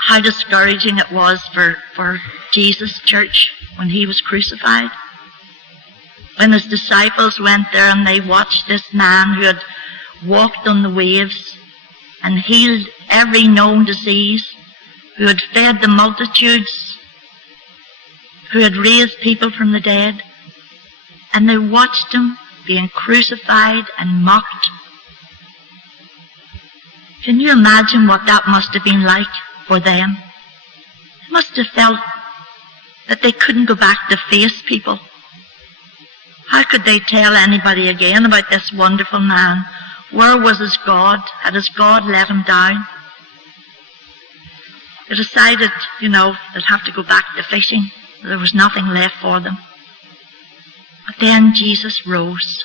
how discouraging it was for Jesus' church when he was crucified? When his disciples went there and they watched this man who had walked on the waves and healed every known disease, who had fed the multitudes, who had raised people from the dead, and they watched him being crucified and mocked. Can you imagine what that must have been like for them? They must have felt that they couldn't go back to face people. How could they tell anybody again about this wonderful man? Where was his God? Had his God let him down? They decided, they'd have to go back to fishing. There was nothing left for them. But then Jesus rose.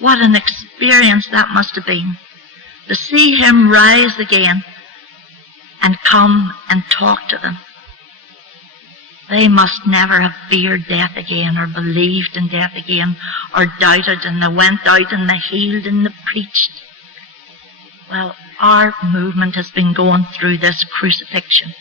What an experience that must have been, to see him rise again and come and talk to them. They must never have feared death again, or believed in death again, or doubted, and they went out and they healed and they preached. Well, our movement has been going through this crucifixion.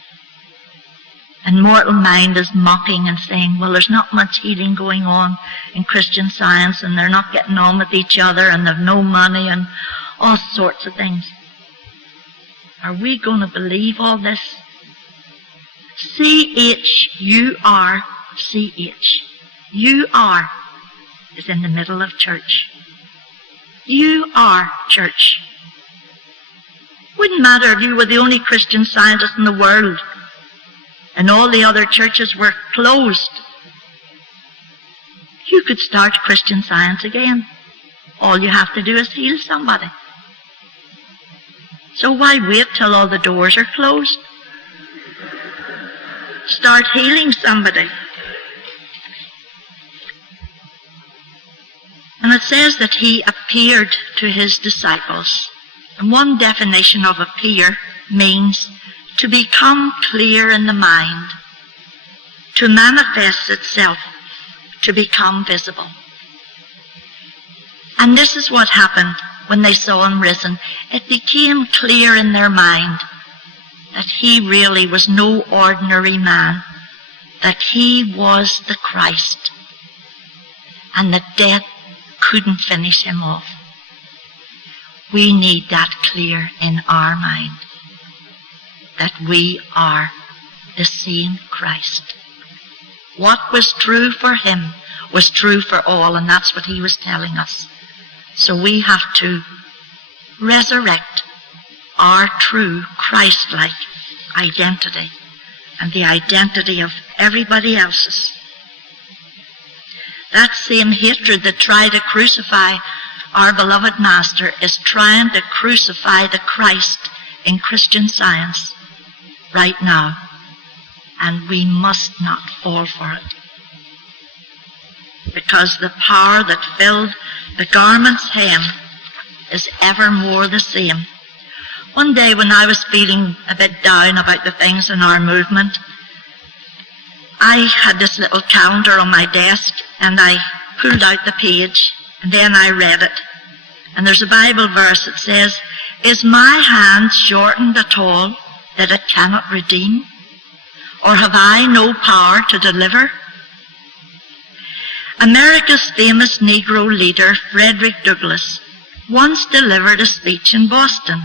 And mortal mind is mocking and saying, well, there's not much healing going on in Christian Science, and they're not getting on with each other, and they've no money, and all sorts of things. Are we going to believe all this? C-H-U-R, C-H. You are is in the middle of church. You are church. Wouldn't matter if you were the only Christian Scientist in the world and all the other churches were closed. You could start Christian Science again. All you have to do is heal somebody. So why wait till all the doors are closed? Start healing somebody. And it says that he appeared to his disciples. And one definition of appear means to become clear in the mind, to manifest itself, to become visible. And this is what happened when they saw him risen. It became clear in their mind that he really was no ordinary man, that he was the Christ, and that death couldn't finish him off. We need that clear in our mind, that we are the same Christ. What was true for him was true for all, and that's what he was telling us. So we have to resurrect our true Christ-like identity and the identity of everybody else's. That same hatred that tried to crucify our beloved Master is trying to crucify the Christ in Christian Science right now. And we must not fall for it. Because the power that filled the garment's hem is evermore the same. One day when I was feeling a bit down about the things in our movement, I had this little calendar on my desk, and I pulled out the page, and then I read it. And there's a Bible verse that says, "Is my hand shortened at all that it cannot redeem? Or have I no power to deliver?" America's famous Negro leader, Frederick Douglass, once delivered a speech in Boston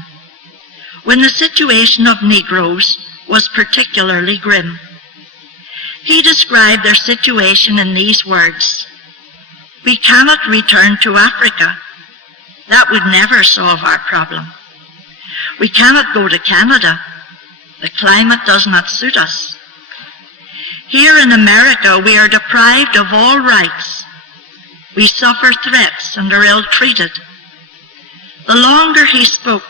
when the situation of Negroes was particularly grim. He described their situation in these words: "We cannot return to Africa. That would never solve our problem. We cannot go to Canada. The climate does not suit us. Here in America, we are deprived of all rights. We suffer threats and are ill-treated." The longer he spoke,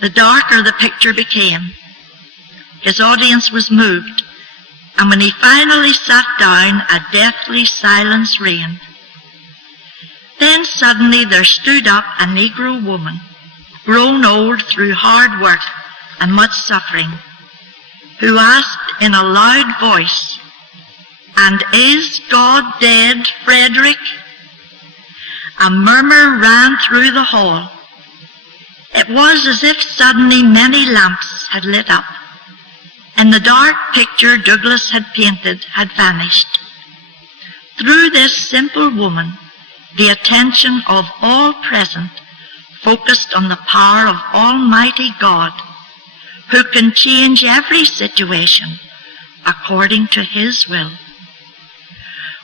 the darker the picture became. His audience was moved, and when he finally sat down, a deathly silence reigned. Then suddenly there stood up a Negro woman, grown old through hard work and much suffering, who asked in a loud voice, "And is God dead, Frederick?" A murmur ran through the hall. It was as if suddenly many lamps had lit up, and the dark picture Douglass had painted had vanished. Through this simple woman, the attention of all present focused on the power of Almighty God, who can change every situation according to His will.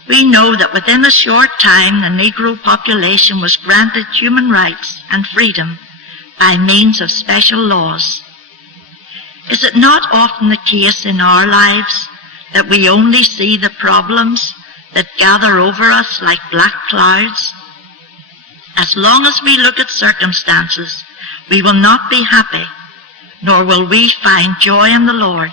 We know that within a short time the Negro population was granted human rights and freedom by means of special laws. Is it not often the case in our lives that we only see the problems that gather over us like black clouds? As long as we look at circumstances, we will not be happy, nor will we find joy in the Lord.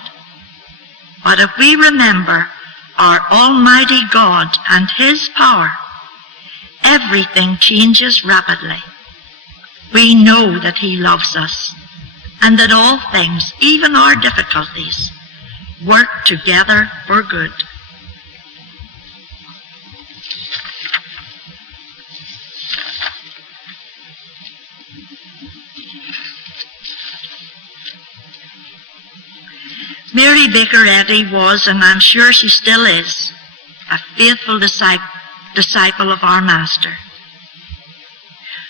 But if we remember our Almighty God and His power, everything changes rapidly. We know that He loves us, and that all things, even our difficulties, work together for good. Mary Baker Eddy was, and I'm sure she still is, a faithful disciple of our Master.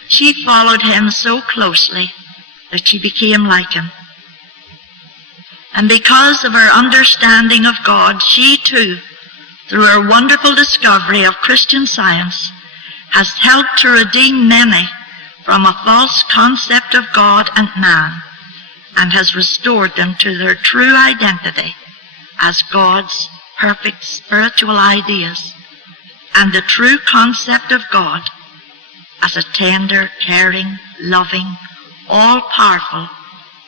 She followed Him so closely that she became like Him. And because of her understanding of God, she too, through her wonderful discovery of Christian Science, has helped to redeem many from a false concept of God and man, and has restored them to their true identity as God's perfect spiritual ideas, and the true concept of God as a tender, caring, loving, all-powerful,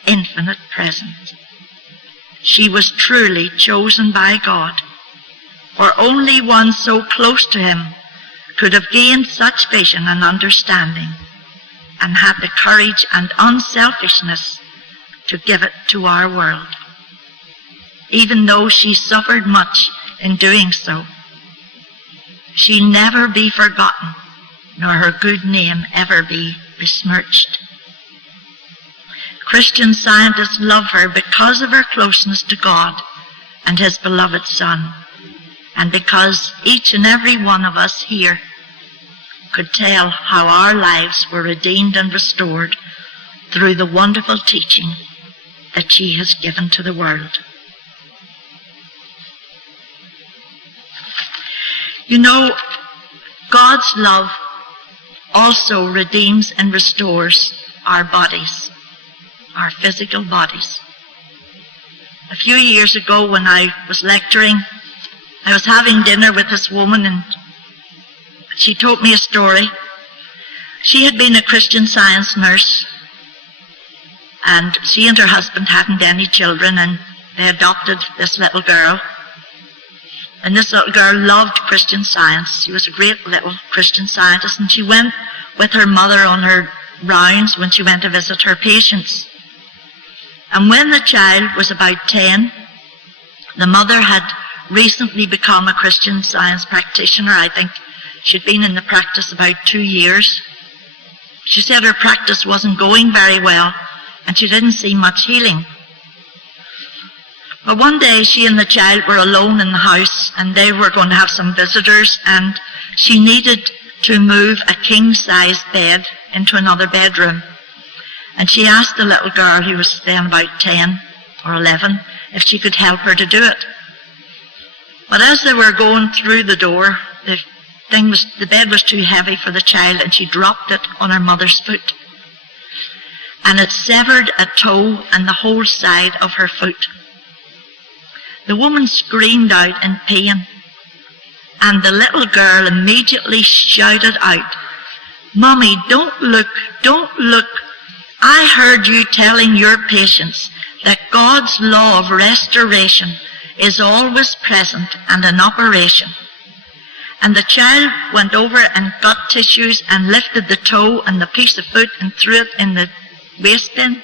infinite presence. She was truly chosen by God, for only one so close to Him could have gained such vision and understanding and had the courage and unselfishness to give it to our world, even though she suffered much in doing so. She'll never be forgotten, nor her good name ever be besmirched. Christian Scientists love her because of her closeness to God and His beloved Son, and because each and every one of us here could tell how our lives were redeemed and restored through the wonderful teaching that she has given to the world. You know, God's love also redeems and restores our bodies, our physical bodies. A few years ago when I was lecturing, I was having dinner with this woman and she told me a story. She had been a Christian Science nurse, and she and her husband hadn't any children, and they adopted this little girl. And this little girl loved Christian Science. She was a great little Christian Scientist, and she went with her mother on her rounds when she went to visit her patients. And when the child was about 10, the mother had recently become a Christian Science practitioner. I think she'd been in the practice about 2 years. She said her practice wasn't going very well, and she didn't see much healing. But one day she and the child were alone in the house, and they were going to have some visitors, and she needed to move a king-size bed into another bedroom. And she asked the little girl, who was then about 10 or 11, if she could help her to do it. But as they were going through the door, the bed was too heavy for the child, and she dropped it on her mother's foot. And it severed a toe and the whole side of her foot. The woman screamed out in pain, and the little girl immediately shouted out, "Mommy, don't look, don't look. I heard you telling your patients that God's law of restoration is always present and in operation." And the child went over and got tissues and lifted the toe and the piece of foot and threw it in the waste bin.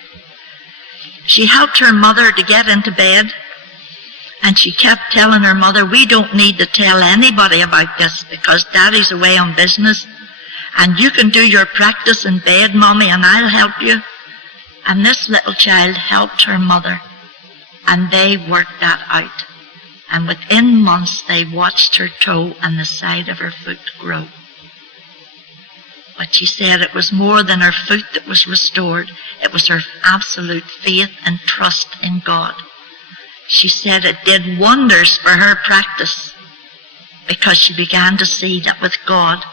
She helped her mother to get into bed, and she kept telling her mother, "We don't need to tell anybody about this because Daddy's away on business, and you can do your practice in bed, Mommy, and I'll help you." And this little child helped her mother, and they worked that out. And within months, they watched her toe and the side of her foot grow. But she said it was more than her foot that was restored. It was her absolute faith and trust in God. She said it did wonders for her practice because she began to see that with God,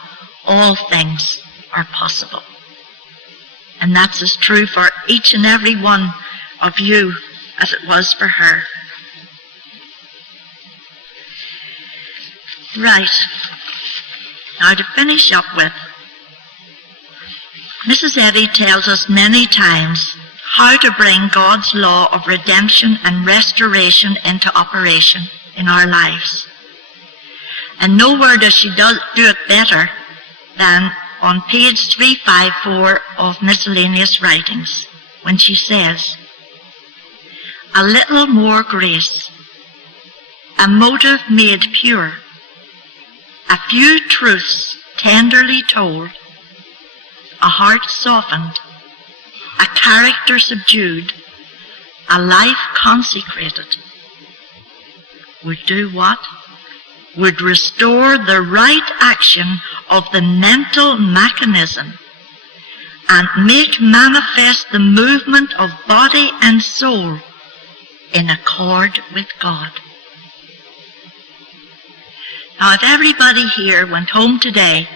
all things are possible. And that's as true for each and every one of you as it was for her. Right. Now to finish up with, Mrs. Eddy tells us many times how to bring God's law of redemption and restoration into operation in our lives. And nowhere does she do it better than on page 354 of Miscellaneous Writings, when she says, "A little more grace, a motive made pure, a few truths tenderly told, a heart softened, a character subdued, a life consecrated, would do what? Would restore the right action of the mental mechanism and make manifest the movement of body and soul in accord with God." Now, if everybody here went home today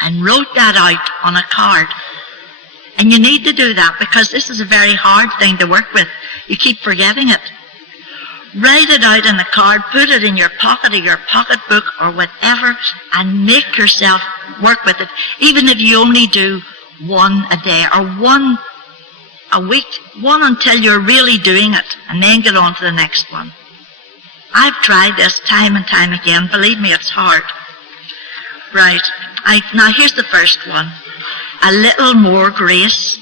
and wrote that out on a card, and you need to do that because this is a very hard thing to work with. You keep forgetting it. Write it out on a card, put it in your pocket or your pocketbook or whatever, and make yourself work with it, even if you only do one a day or one a week, one until you're really doing it, and then get on to the next one. I've tried this time and time again. Believe me, it's hard. Right. Now here's the first one. A little more grace.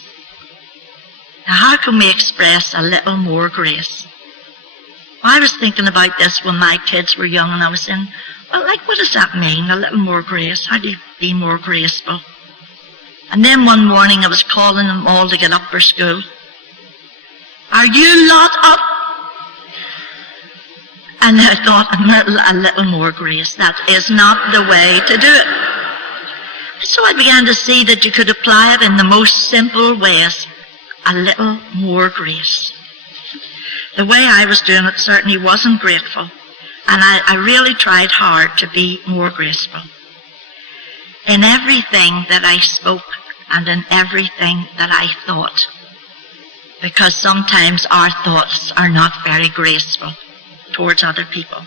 Now how can we express a little more grace? Well, I was thinking about this when my kids were young, and I was saying, well, like, what does that mean, a little more grace? How do you be more graceful? And then one morning I was calling them all to get up for school. Are you lot up? And I thought, a little more grace. That is not the way to do it. So I began to see that you could apply it in the most simple ways. A little more grace. The way I was doing it certainly wasn't grateful. And I really tried hard to be more graceful. In everything that I spoke and in everything that I thought. Because sometimes our thoughts are not very graceful towards other people.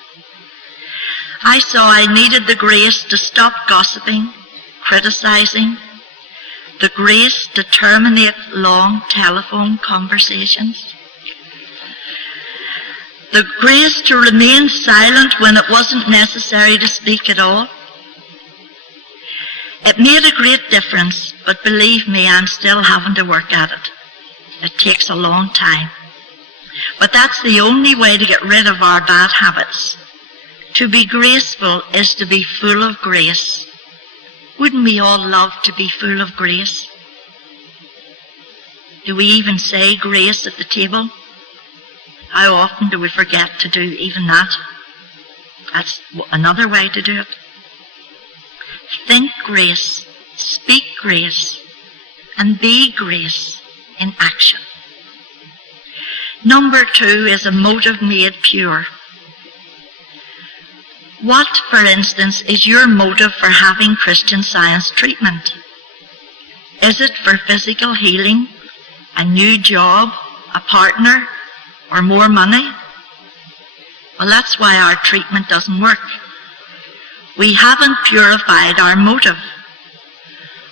I saw I needed the grace to stop gossiping, criticizing, the grace to terminate long telephone conversations, the grace to remain silent when it wasn't necessary to speak at all. It made a great difference, but believe me, I'm still having to work at it. It takes a long time. But that's the only way to get rid of our bad habits. To be graceful is to be full of grace. Wouldn't we all love to be full of grace? Do we even say grace at the table? How often do we forget to do even that? That's another way to do it. Think grace, speak grace, and be grace in action. Number 2 is a motive made pure. What, for instance, is your motive for having Christian Science treatment? Is it for physical healing, a new job, a partner, or more money? Well, that's why our treatment doesn't work. We haven't purified our motive.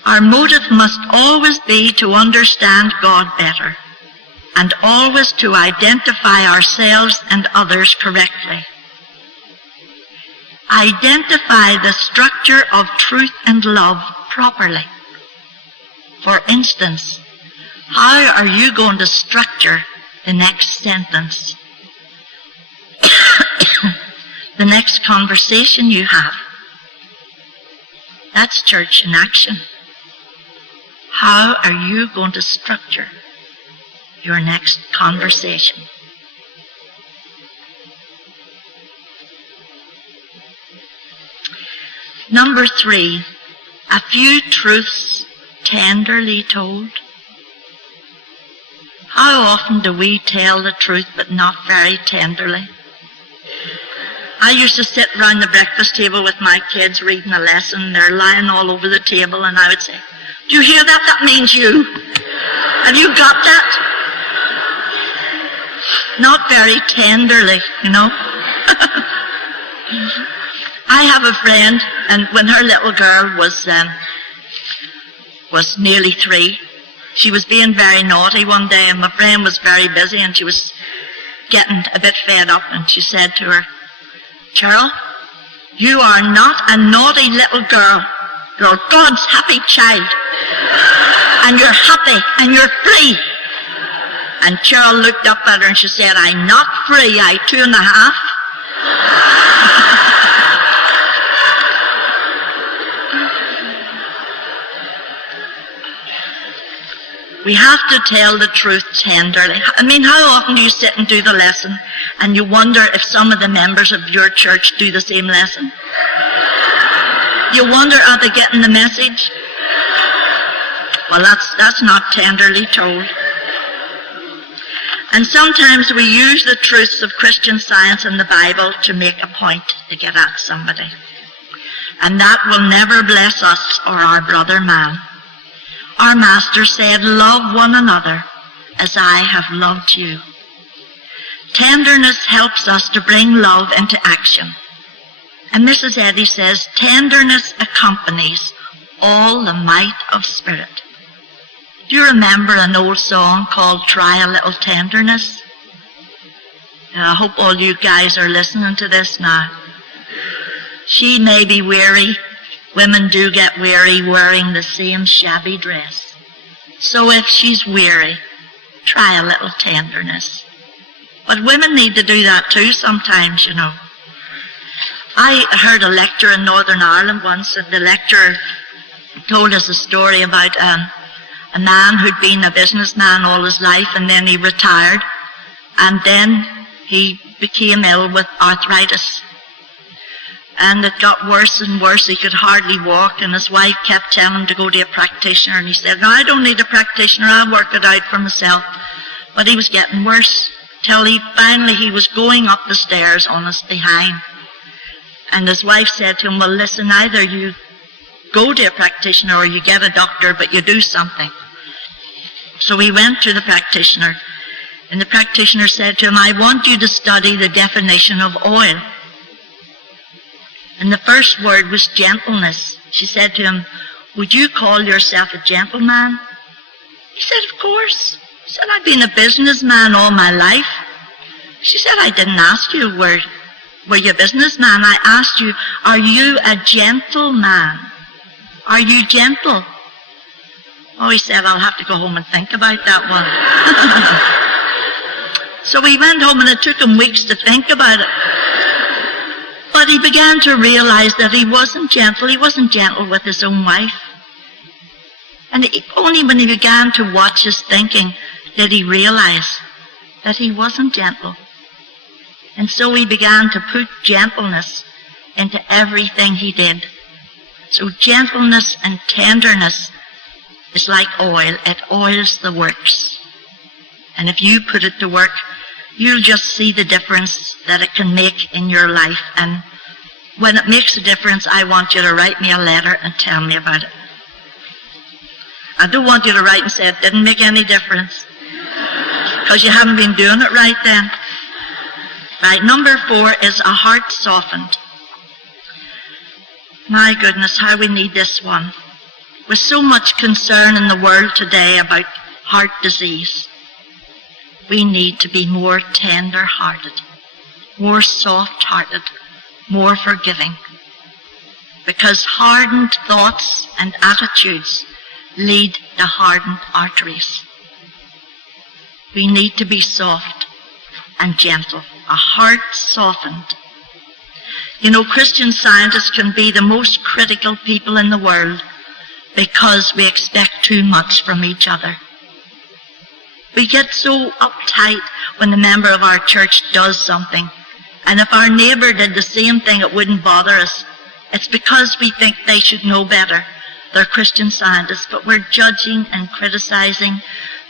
Our motive must always be to understand God better, and always to identify ourselves and others correctly. Identify the structure of truth and love properly. For instance, how are you going to structure the next sentence? The next conversation you have? That's church in action. How are you going to structure your next conversation? Number 3, a few truths tenderly told. How often do we tell the truth but not very tenderly? I used to sit around the breakfast table with my kids reading a lesson. They're lying all over the table, and I would say, do you hear that? That means you. Have you got that? Not very tenderly, you know. I have a friend, and when her little girl was nearly 3, she was being very naughty one day, and my friend was very busy, and she was getting a bit fed up, and she said to her, Cheryl, you are not a naughty little girl. You're God's happy child. And you're happy, and you're free. And Cheryl looked up at her and she said, I'm not free, I'm 2.5. We have to tell the truth tenderly. I mean, how often do you sit and do the lesson and you wonder if some of the members of your church do the same lesson? You wonder, are they getting the message? Well, that's not tenderly told. And sometimes we use the truths of Christian Science and the Bible to make a point to get at somebody. And that will never bless us or our brother man. Our Master said, love one another as I have loved you. Tenderness helps us to bring love into action. And Mrs. Eddy says, tenderness accompanies all the might of spirit. Do you remember an old song called Try a Little Tenderness? And I hope all you guys are listening to this now. She may be weary, Women do get weary wearing the same shabby dress. So if she's weary, try a little tenderness. But women need to do that too sometimes, you know. I heard a lecture in Northern Ireland once, and the lecturer told us a story about a man who'd been a businessman all his life, and then he retired, and then he became ill with arthritis. And it got worse and worse. He could hardly walk, and his wife kept telling him to go to a practitioner, and he said, "No, I don't need a practitioner, I'll work it out for myself." But he was getting worse, till he was going up the stairs on his behind. And his wife said to him, "Well, listen, either you go to a practitioner or you get a doctor, but you do something." So he went to the practitioner, and the practitioner said to him, "I want you to study the definition of oil." And the first word was gentleness. She said to him, "Would you call yourself a gentleman?" He said, "Of course." He said, "I've been a businessman all my life." She said, "I didn't ask you, were you a businessman? I asked you, are you a gentleman? Are you gentle?" Oh, he said, "I'll have to go home and think about that one." So he went home, and it took him weeks to think about it. But he began to realize that he wasn't gentle. He wasn't gentle with his own wife. And only when he began to watch his thinking did he realize that he wasn't gentle. And so he began to put gentleness into everything he did. So gentleness and tenderness is like oil. It oils the works. And if you put it to work, you'll just see the difference that it can make in your life. And when it makes a difference, I want you to write me a letter and tell me about it. I don't want you to write and say it didn't make any difference, because you haven't been doing it right then. Right, number 4 is a heart softened. My goodness, how we need this one. With so much concern in the world today about heart disease, we need to be more tender-hearted, more soft-hearted, more forgiving. Because hardened thoughts and attitudes lead to hardened arteries. We need to be soft and gentle, a heart softened. You know, Christian Scientists can be the most critical people in the world because we expect too much from each other. We get so uptight when a member of our church does something, and if our neighbor did the same thing, it wouldn't bother us. It's because we think they should know better. They're Christian Scientists, but we're judging and criticizing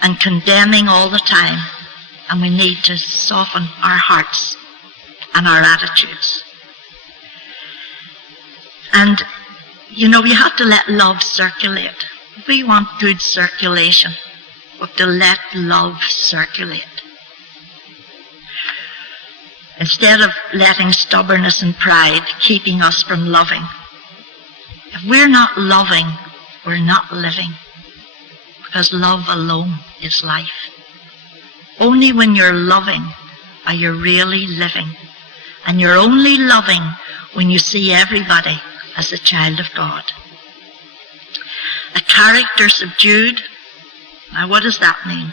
and condemning all the time, and we need to soften our hearts and our attitudes. And, you know, we have to let love circulate. If we want good circulation, we have to let love circulate. Instead of letting stubbornness and pride keeping us from loving. If we're not loving, we're not living. Because love alone is life. Only when you're loving are you really living. And you're only loving when you see everybody as a child of God. A character subdued. Now, what does that mean?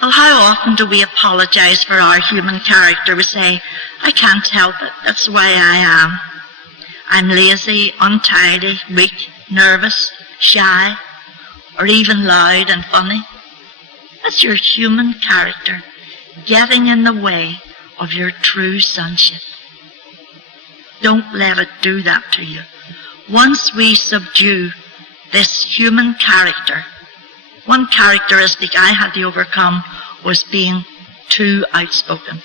Well, how often do we apologize for our human character? We say, "I can't help it. That's the way I am. I'm lazy, untidy, weak, nervous, shy, or even loud and funny." That's your human character getting in the way of your true sonship. Don't let it do that to you. Once we subdue this human character, one characteristic I had to overcome was being too outspoken.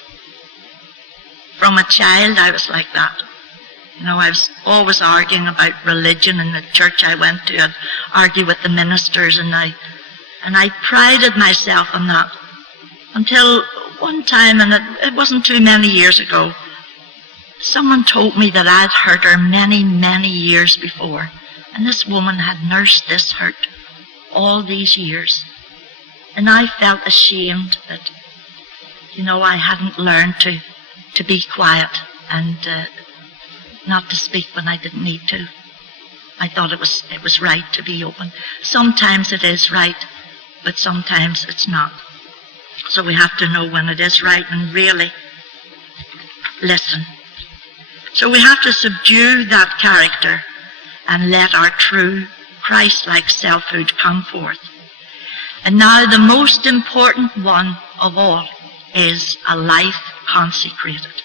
From a child, I was like that. You know, I was always arguing about religion in the church I went to. I'd argue with the ministers, and I prided myself on that. Until one time, and it wasn't too many years ago, someone told me that I'd hurt her many, many years before. And this woman had nursed this hurt all these years. And I felt ashamed that, you know, I hadn't learned to be quiet and not to speak when I didn't need to. I thought it was right to be open. Sometimes it is right, but sometimes it's not. So we have to know when it is right and really listen. So we have to subdue that character and let our true Christ-like selfhood come forth. And now the most important one of all is a life consecrated.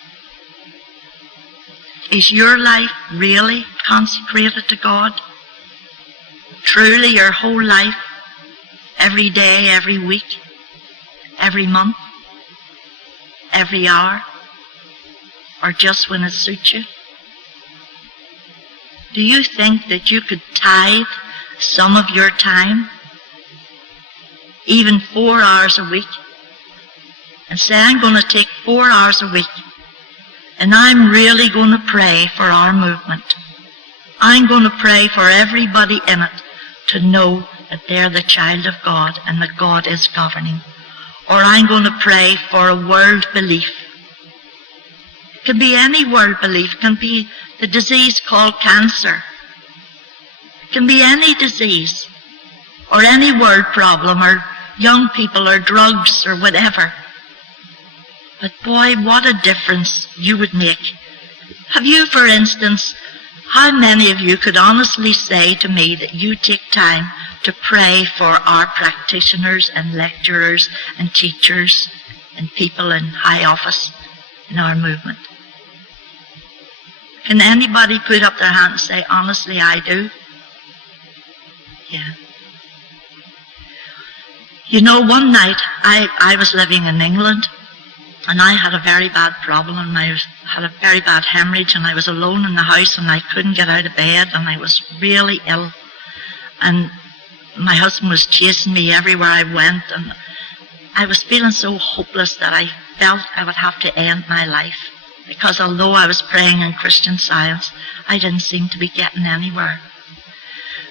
Is your life really consecrated to God? Truly your whole life, every day, every week, every month, every hour, or just when it suits you? Do you think that you could tithe some of your time, even 4 hours a week, and say, I'm going to take 4 hours a week, and I'm really going to pray for our movement. I'm going to pray for everybody in it to know that they're the child of God and that God is governing. Or I'm going to pray for a world belief. It can be any world belief. It can be the disease called cancer. It can be any disease or any world problem or young people or drugs or whatever. But boy, what a difference you would make. Have you, for instance, how many of you could honestly say to me that you take time to pray for our practitioners and lecturers and teachers and people in high office in our movement? Can anybody put up their hand and say, honestly, I do? Yeah. You know, one night I was living in England, and I had a very bad problem, and I had a very bad hemorrhage, and I was alone in the house, and I couldn't get out of bed, and I was really ill. And my husband was chasing me everywhere I went, and I was feeling so hopeless that I felt I would have to end my life. Because although I was praying in Christian Science, I didn't seem to be getting anywhere.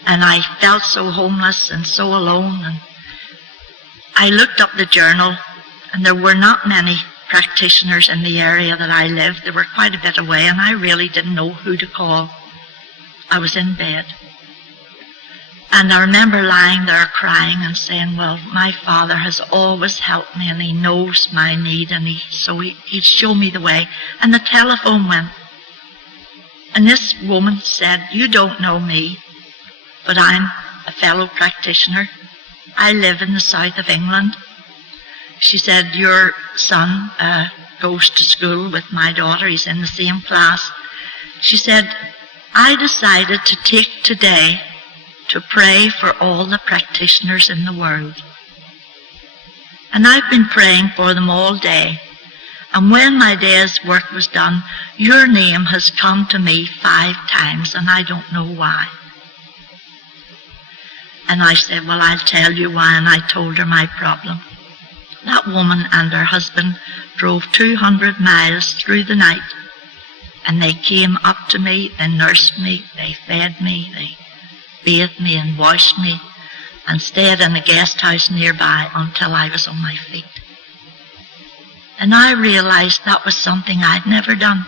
And I felt so homeless and so alone. And I looked up the journal, and there were not many practitioners in the area that I lived. They were quite a bit away, and I really didn't know who to call. I was in bed. And I remember lying there crying and saying, well, my Father has always helped me, and he knows my need, and he'd show me the way. And the telephone went. And this woman said, you don't know me, but I'm a fellow practitioner. I live in the south of England. She said, your son goes to school with my daughter. He's in the same class. She said, I decided to take today to pray for all the practitioners in the world. And I've been praying for them all day. And when my day's work was done, your name has come to me 5 times, and I don't know why. And I said, well, I'll tell you why, and I told her my problem. That woman and her husband drove 200 miles through the night, and they came up to me and nursed me, they fed me, they bathed me and washed me, and stayed in a guest house nearby until I was on my feet. And I realized that was something I'd never done.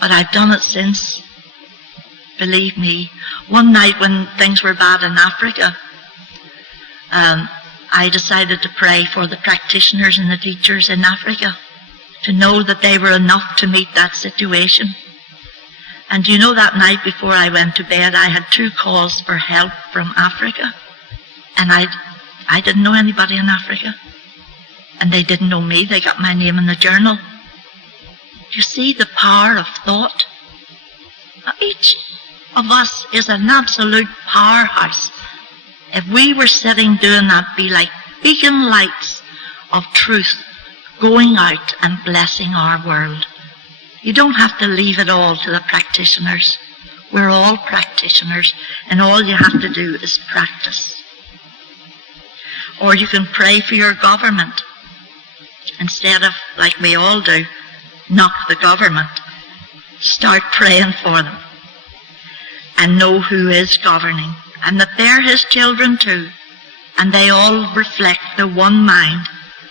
But I've done it since. Believe me, one night when things were bad in Africa, I decided to pray for the practitioners and the teachers in Africa to know that they were enough to meet that situation. And you know, that night before I went to bed, I had 2 calls for help from Africa. And I didn't know anybody in Africa. And they didn't know me. They got my name in the journal. You see the power of thought? Now, each of us is an absolute powerhouse. If we were sitting doing that, be like beacon lights of truth going out and blessing our world. You don't have to leave it all to the practitioners. We're all practitioners, and all you have to do is practice. Or you can pray for your government. Instead of, like we all do, knock the government. Start praying for them. And know who is governing. And that they're his children too. And they all reflect the one mind.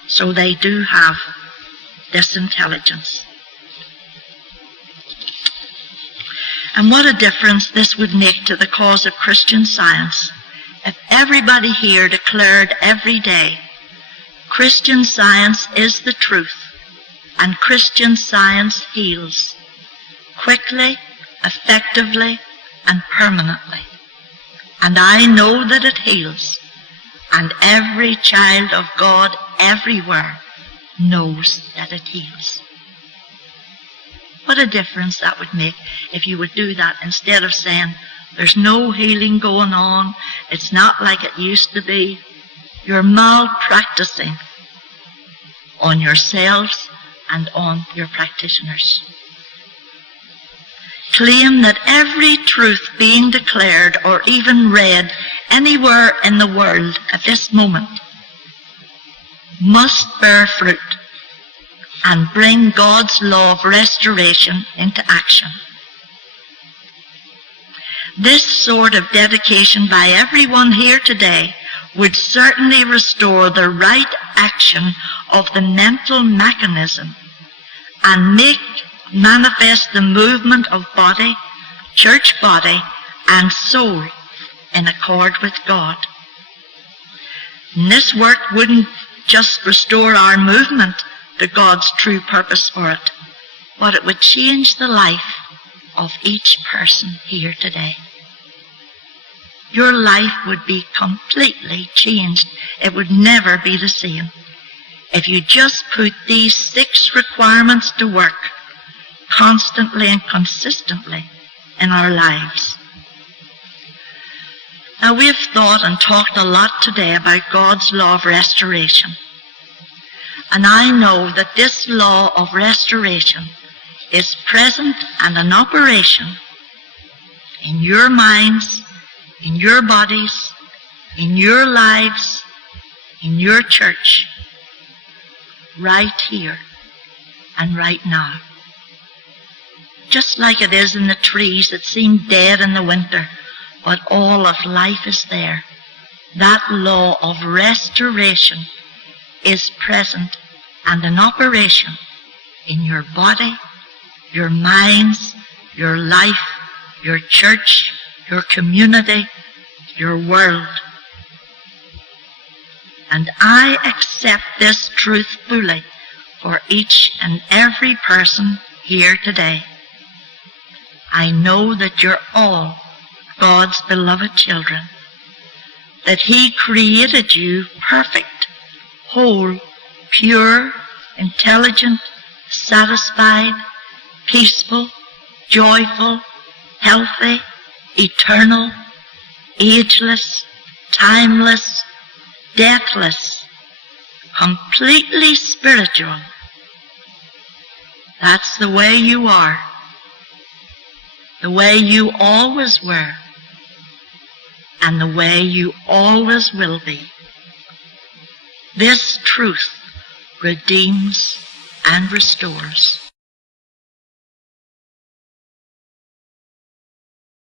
So they do have this intelligence. And what a difference this would make to the cause of Christian Science if everybody here declared every day, Christian Science is the truth, and Christian Science heals, quickly, effectively, and permanently. And I know that it heals, and every child of God everywhere knows that it heals. What a difference that would make if you would do that instead of saying, there's no healing going on, it's not like it used to be. You're malpracticing on yourselves and on your practitioners. Claim that every truth being declared or even read anywhere in the world at this moment must bear fruit and bring God's law of restoration into action. This sort of dedication by everyone here today would certainly restore the right action of the mental mechanism and make manifest the movement of body, church body, and soul in accord with God. And this work wouldn't just restore our movement to God's true purpose for it, but it would change the life of each person here today. Your life would be completely changed. It would never be the same if you just put these 6 requirements to work constantly and consistently in our lives. Now, we've thought and talked a lot today about God's law of restoration. And I know that this law of restoration is present and in operation in your minds, in your bodies, in your lives, in your church, right here and right now. Just like it is in the trees that seem dead in the winter, but all of life is there. That law of restoration is present and in operation in your body, your minds, your life, your church, your community, your world. And I accept this truth fully for each and every person here today. I know that you're all God's beloved children, that He created you perfect, whole, pure, intelligent, satisfied, peaceful, joyful, healthy, eternal, ageless, timeless, deathless, completely spiritual. That's the way you are, the way you always were, and the way you always will be. This truth redeems and restores.